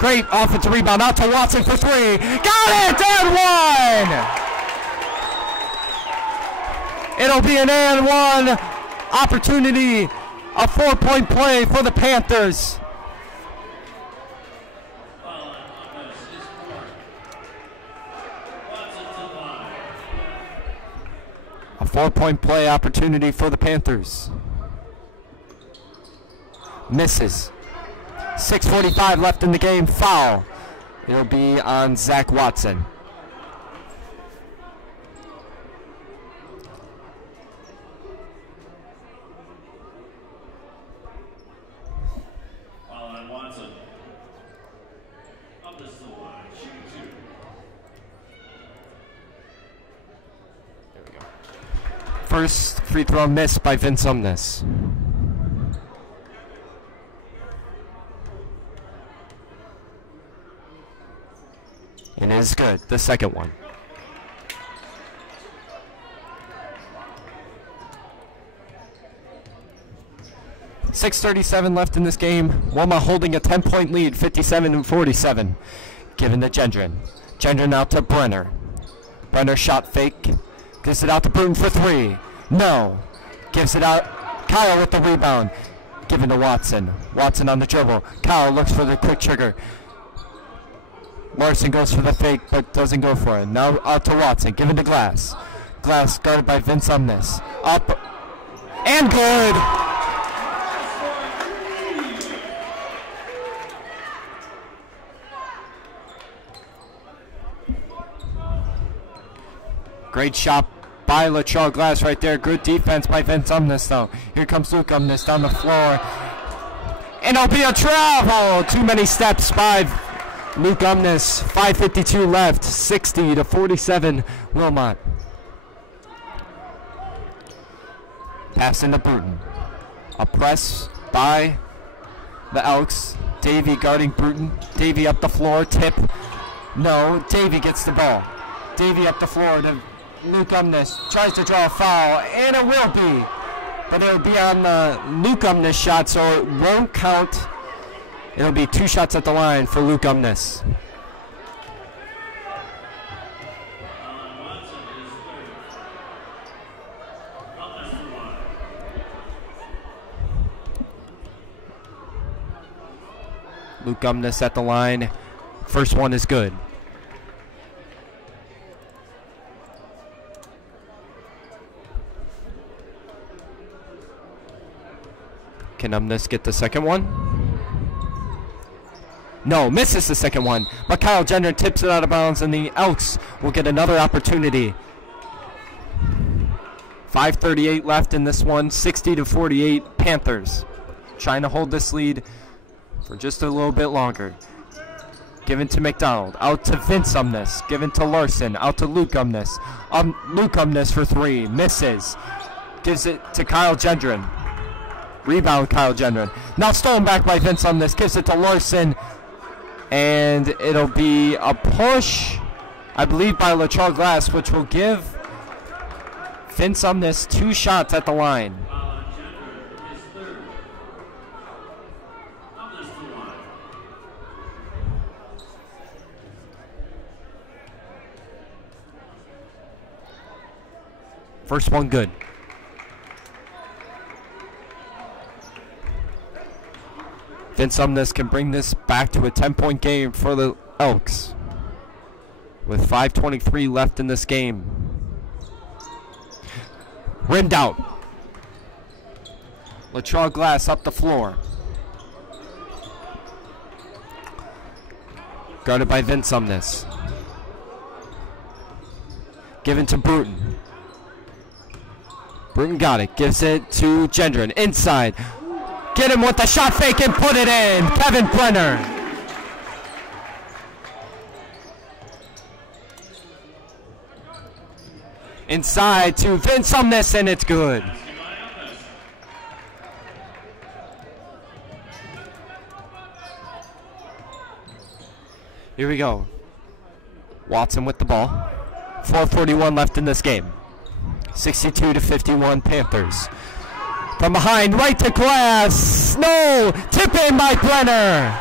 Great offensive rebound out to Watson for 3. Got it! And 1! It'll be an and 1 opportunity. A 4-point play for the Panthers. A 4-point play opportunity for the Panthers. Misses. 6:45 left in the game. Foul. It'll be on Zach Watson. First free throw missed by Vince Umness. And it is good, the second one. .637 left in this game. Wilmot holding a 10-point lead, 57-47. Given to Gendron. Gendron out to Brenner. Brenner shot fake. Gives it out to Bruton for 3. No. Gives it out. Kyle with the rebound. Given to Watson. Watson on the dribble. Kyle looks for the quick trigger. Larson goes for the fake, but doesn't go for it. Now out to Watson. Given to Glass. Glass guarded by Vince Umness. Up. And good. Great shot by Latrell Glass right there. Good defense by Vince Umness, though. Here comes Luke Umness down the floor. And it'll be a travel. Too many steps by Luke Umness. 5:52 left. 60-47 Wilmot. Pass into Bruton. A press by the Elks. Davey guarding Bruton. Davey up the floor, tip. No, Davey gets the ball. Davey up the floor to Luke Umness. Tries to draw a foul, and it will be. But it'll be on the Luke Umness shot, so it won't count. It'll be 2 shots at the line for Luke Umness. Luke Umness at the line. First one is good. Can Umness get the second one? No, misses the second one. But Kyle Gendron tips it out of bounds, and the Elks will get another opportunity. 5:38 left in this one. 60-48 Panthers. Trying to hold this lead for just a little bit longer. Given to McDonald. Out to Vince Umness. Given to Larson. Out to Luke Umness. Luke Umness for 3. Misses. Gives it to Kyle Gendron. Rebound Kyle Gendron. Now stolen back by Vince Umness. Gives it to Larson. And it'll be a push, I believe, by Latrell Glass, which will give Vince Umness 2 shots at the line. First one good. Vince Umness can bring this back to a 10-point game for the Elks with 5:23 left in this game. Rimmed out. Latrell Glass up the floor. Guarded by Vince Umness. Given to Bruton. Bruton got it. Gives it to Gendron. Inside. Get him with the shot fake and put it in. Kevin Brenner. Inside to Vince Umness, and it's good. Here we go. Watson with the ball. 4:41 left in this game. 62-51 Panthers. From behind, right to Glass. No! Tip in by Brenner.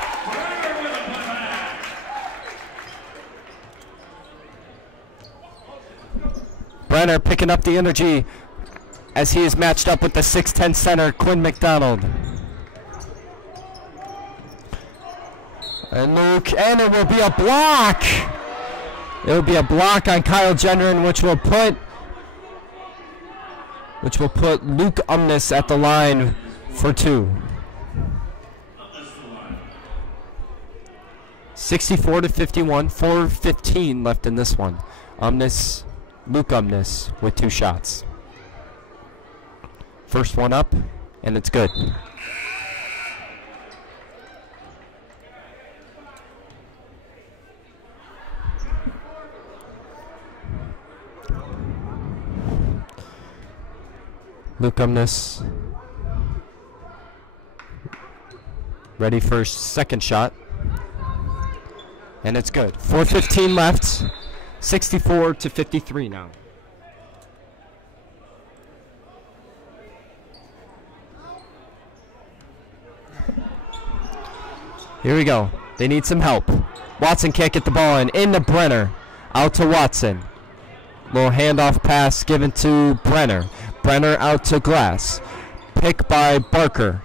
Brenner picking up the energy as he is matched up with the 6'10 center, Quinn McDonald. And Luke, and it will be a block. It will be a block on Kyle Gendron, which will put Luke Umness at the line for 2. 64-51, 4:15 left in this one. Luke Umness with 2 shots. First one up, and it's good. Luke Umness ready for second shot, and it's good. 4:15 left, 64-53 now. Here we go. They need some help. Watson can't get the ball in. Into Brenner. Out to Watson. Little handoff pass given to Brenner. Brenner out to Glass. Pick by Barker.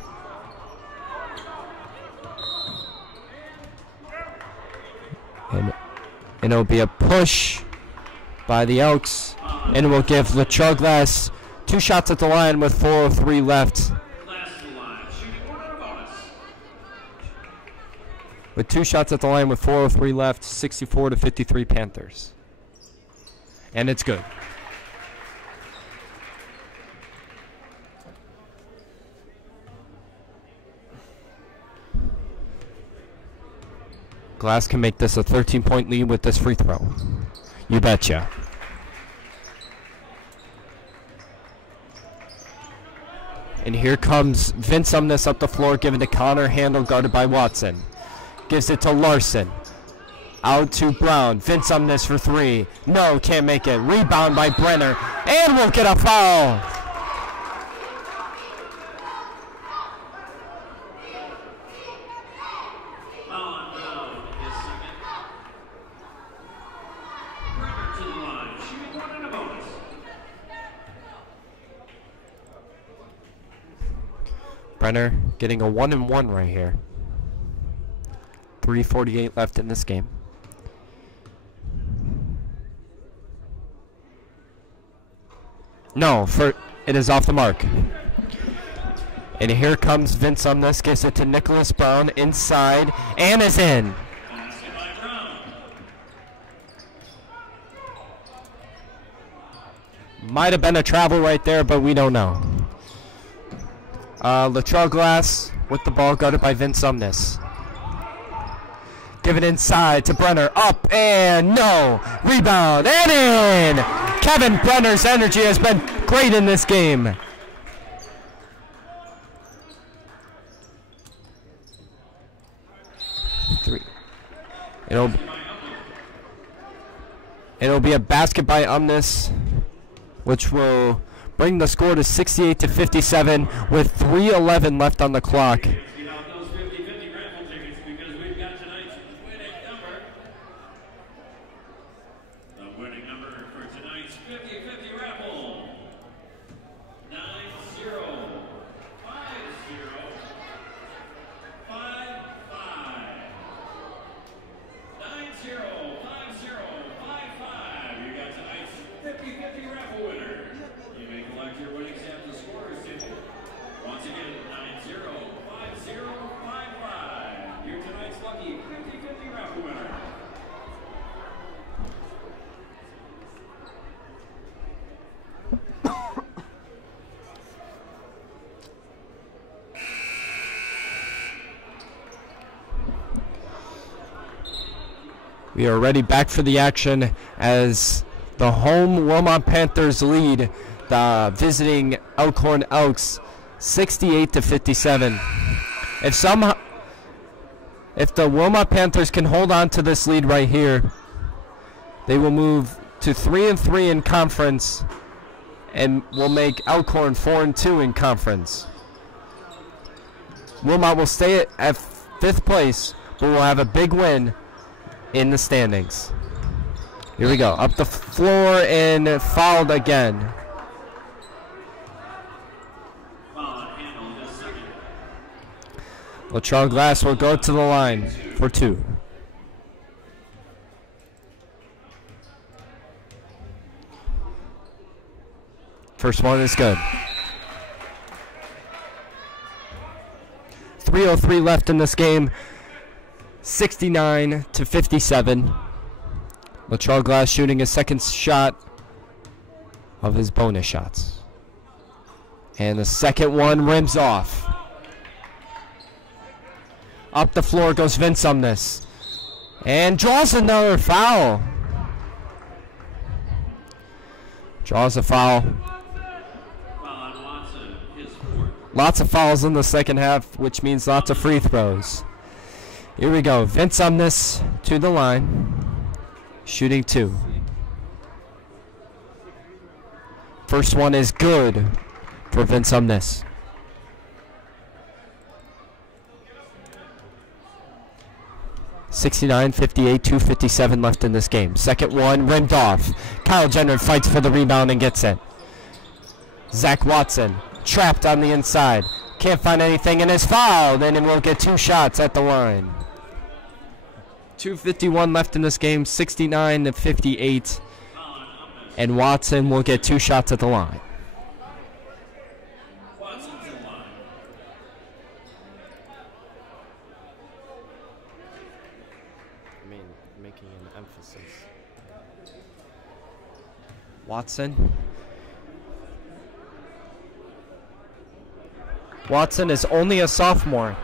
And it'll be a push by the Elks. And it will give Latrell Glass 2 shots at the line with 4:03 left. With 2 shots at the line with 4:03 left, 64-53 Panthers. And it's good. Glass can make this a 13-point lead with this free throw. You betcha. And here comes Vince Umness up the floor, giving to Connor, handle guarded by Watson. Gives it to Larson. Out to Brown. Vince Umness for three. No, can't make it. Rebound by Brenner. And we'll get a foul. Brenner getting a 1-and-1 right here. 3:48 left in this game. No, it is off the mark. And here comes Vince Umness, gives it to Nicholas Brown inside, and is in. Might have been a travel right there, but we don't know. Latrell Glass with the ball, guarded by Vince Umness. Give it inside to Brenner. Up and no. Rebound and in. Kevin Brenner's energy has been great in this game. Three. It'll be a basket by Umness, which will bring the score to 68-57 with 3:11 left on the clock. We are ready back for the action as the home Wilmot Panthers lead the visiting Elkhorn Elks 68-57. If the Wilmot Panthers can hold on to this lead right here, they will move to 3-3 in conference and will make Elkhorn 4-2 in conference. Wilmot will stay at 5th place, but will have a big win in the standings. Here we go. Up the floor and fouled again. Latrell Glass will go to the line for two. First one is good. 3:03 left in this game. 69-57. Latrell Glass shooting his second shot of his bonus shots. And the second one rims off. Up the floor goes Vince Umness. And draws another foul. Draws a foul. Lots of fouls in the second half, which means lots of free throws. Here we go. Vince Umness to the line. Shooting two. First one is good for Vince Umness. (69-58), 2:57 left in this game. Second one rimmed off. Kyle Jenner fights for the rebound and gets it. Zach Watson trapped on the inside. Can't find anything and is fouled, and will get two shots at the line. 2:51 left in this game, 69-58, and Watson will get two shots at the line. Making an emphasis. Watson is only a sophomore,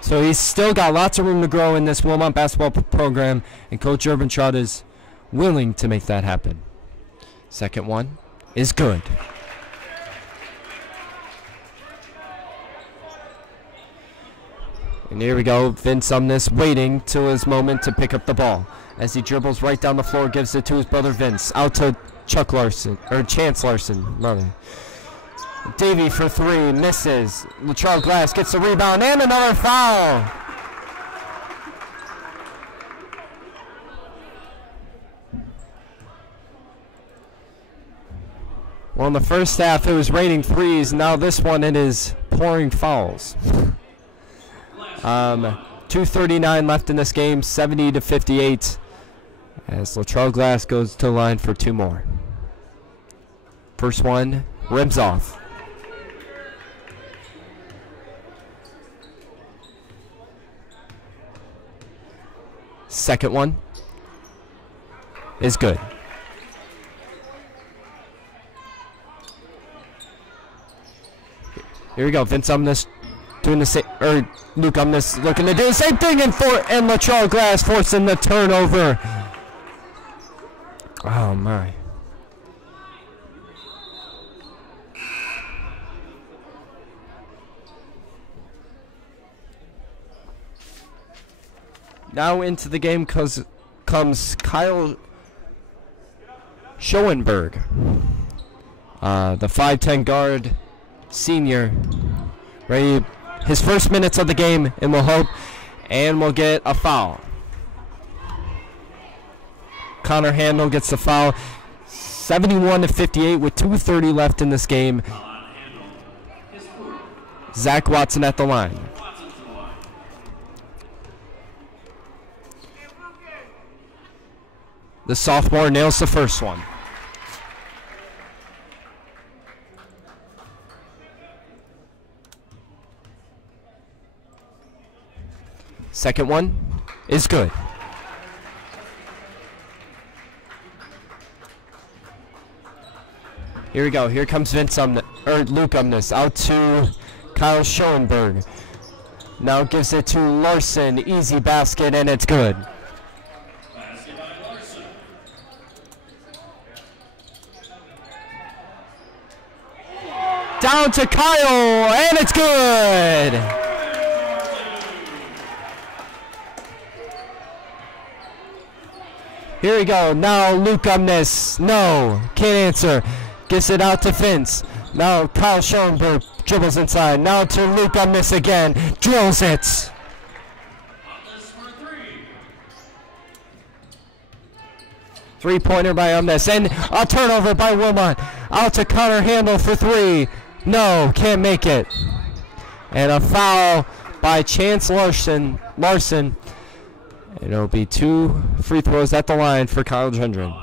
so he's still got lots of room to grow in this Wilmot basketball program, and Coach Urbantraut is willing to make that happen. Second one is good. And here we go, Vince Umness waiting till his moment to pick up the ball. As he dribbles right down the floor, gives it to his brother Vince. Out to Chance Larson, rather. Davey for three, misses. Latrell Glass gets the rebound and another foul. Well, in the first half, it was raining threes. Now this one, it is pouring fouls. 2:39 left in this game, 70-58. As Latrell Glass goes to the line for two more. First one, rims off. Second one is good. Here we go, Vince Umness doing the same, or Luke Umness looking to do the same thing, and Latrell Glass forcing the turnover. Oh my. Now into the game comes Kyle Schoenberg, the 5'10" guard, senior, ready his first minutes of the game, and we'll get a foul. Connor Handel gets the foul. 71-58 with 2:30 left in this game. Zach Watson at the line. The sophomore nails the first one. Second one is good. Here we go. Here comes Luke Umness out to Kyle Schoenberg. Now gives it to Larson. Easy basket, and it's good. Down to Kyle, and it's good. Here we go. Now Luke Umness. No, can't answer. Gets it out to Vince. Now Kyle Schoenberg dribbles inside. Now to Luke Umness again. Drills it. Three-pointer by Umness. And a turnover by Wilmot. Out to Connor Handel for three. No, can't make it. And a foul by Chance Larson. And it'll be two free throws at the line for Kyle Gendron.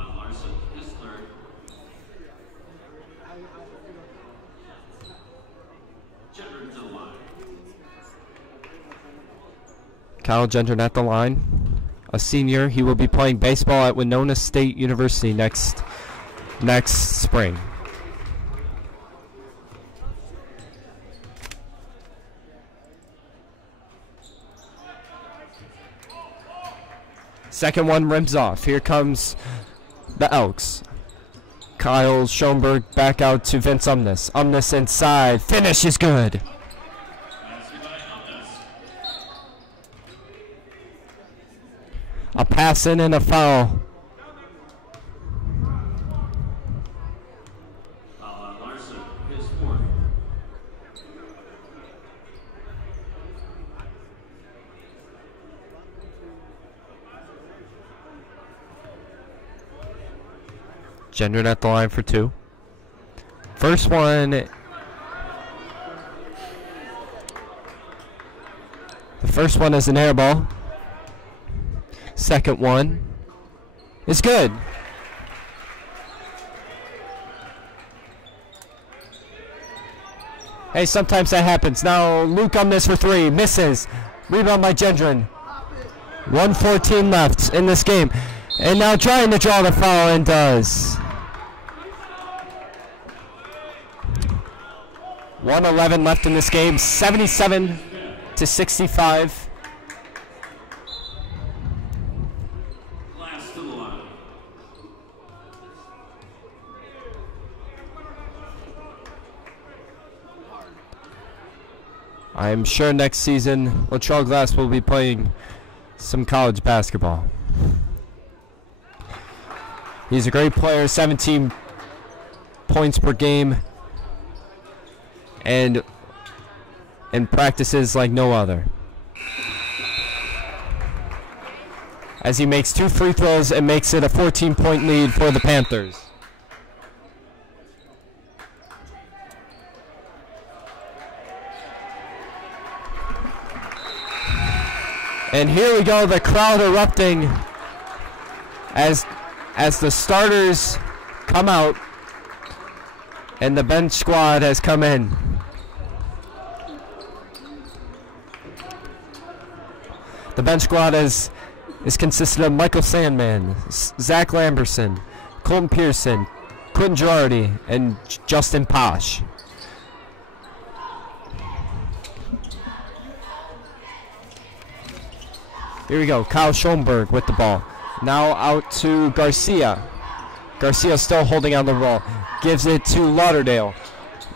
Kyle Gendron at the line. A senior. He will be playing baseball at Winona State University next spring. Second one rims off. Here comes the Elks. Kyle Schoenberg back out to Vince Umness. Umness inside. Finish is good. A pass in and a foul. Gendron at the line for two. First one. The first one is an air ball. Second one is good. Hey, sometimes that happens. Now Luke Umness for three. Misses. Rebound by Gendron. 1:14 left in this game. And now trying to draw the foul, and does. 1:11 left in this game. 77-65. I'm sure next season Latrell Glass will be playing some college basketball. He's a great player, 17 points per game, and practices like no other. As he makes 2 free throws and makes it a 14-point lead for the Panthers. And here we go, the crowd erupting as the starters come out and the bench squad has come in. The bench squad is consisted of Michael Sandman, Zach Lamberson, Colton Pearson, Quentin Girardi, and Justin Posh. Here we go, Kyle Schoenberg with the ball. Now out to Garcia. Garcia still holding on the ball. Gives it to Lauderdale.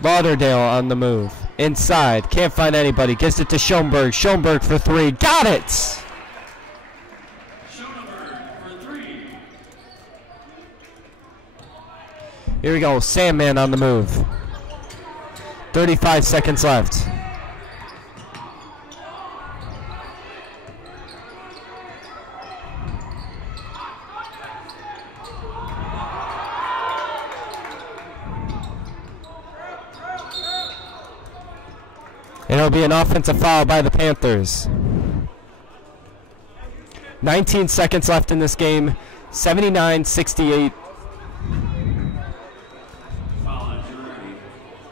Lauderdale on the move. Inside, can't find anybody. Gives it to Schoenberg. Schoenberg for 3. Got it! Schoenberg for 3. Here we go, Sandman on the move. 35 seconds left. And it'll be an offensive foul by the Panthers. 19 seconds left in this game. 79-68. Foul on Girardi.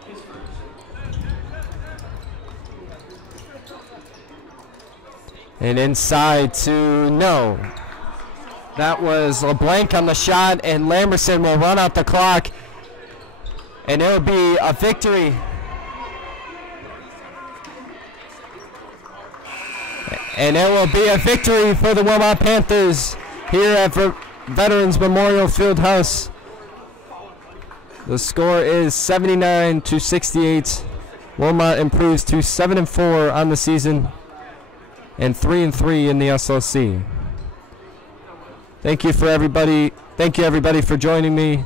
His first. And inside to no. That was LeBlanc on the shot, and Lamberson will run out the clock. And it'll be a victory. And it will be a victory for the Wilmot Panthers here at Veterans Memorial Fieldhouse. The score is 79-68. Wilmot improves to 7-4 on the season and 3-3 in the SLC. Thank you everybody for joining me,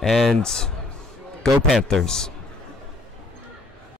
and go Panthers.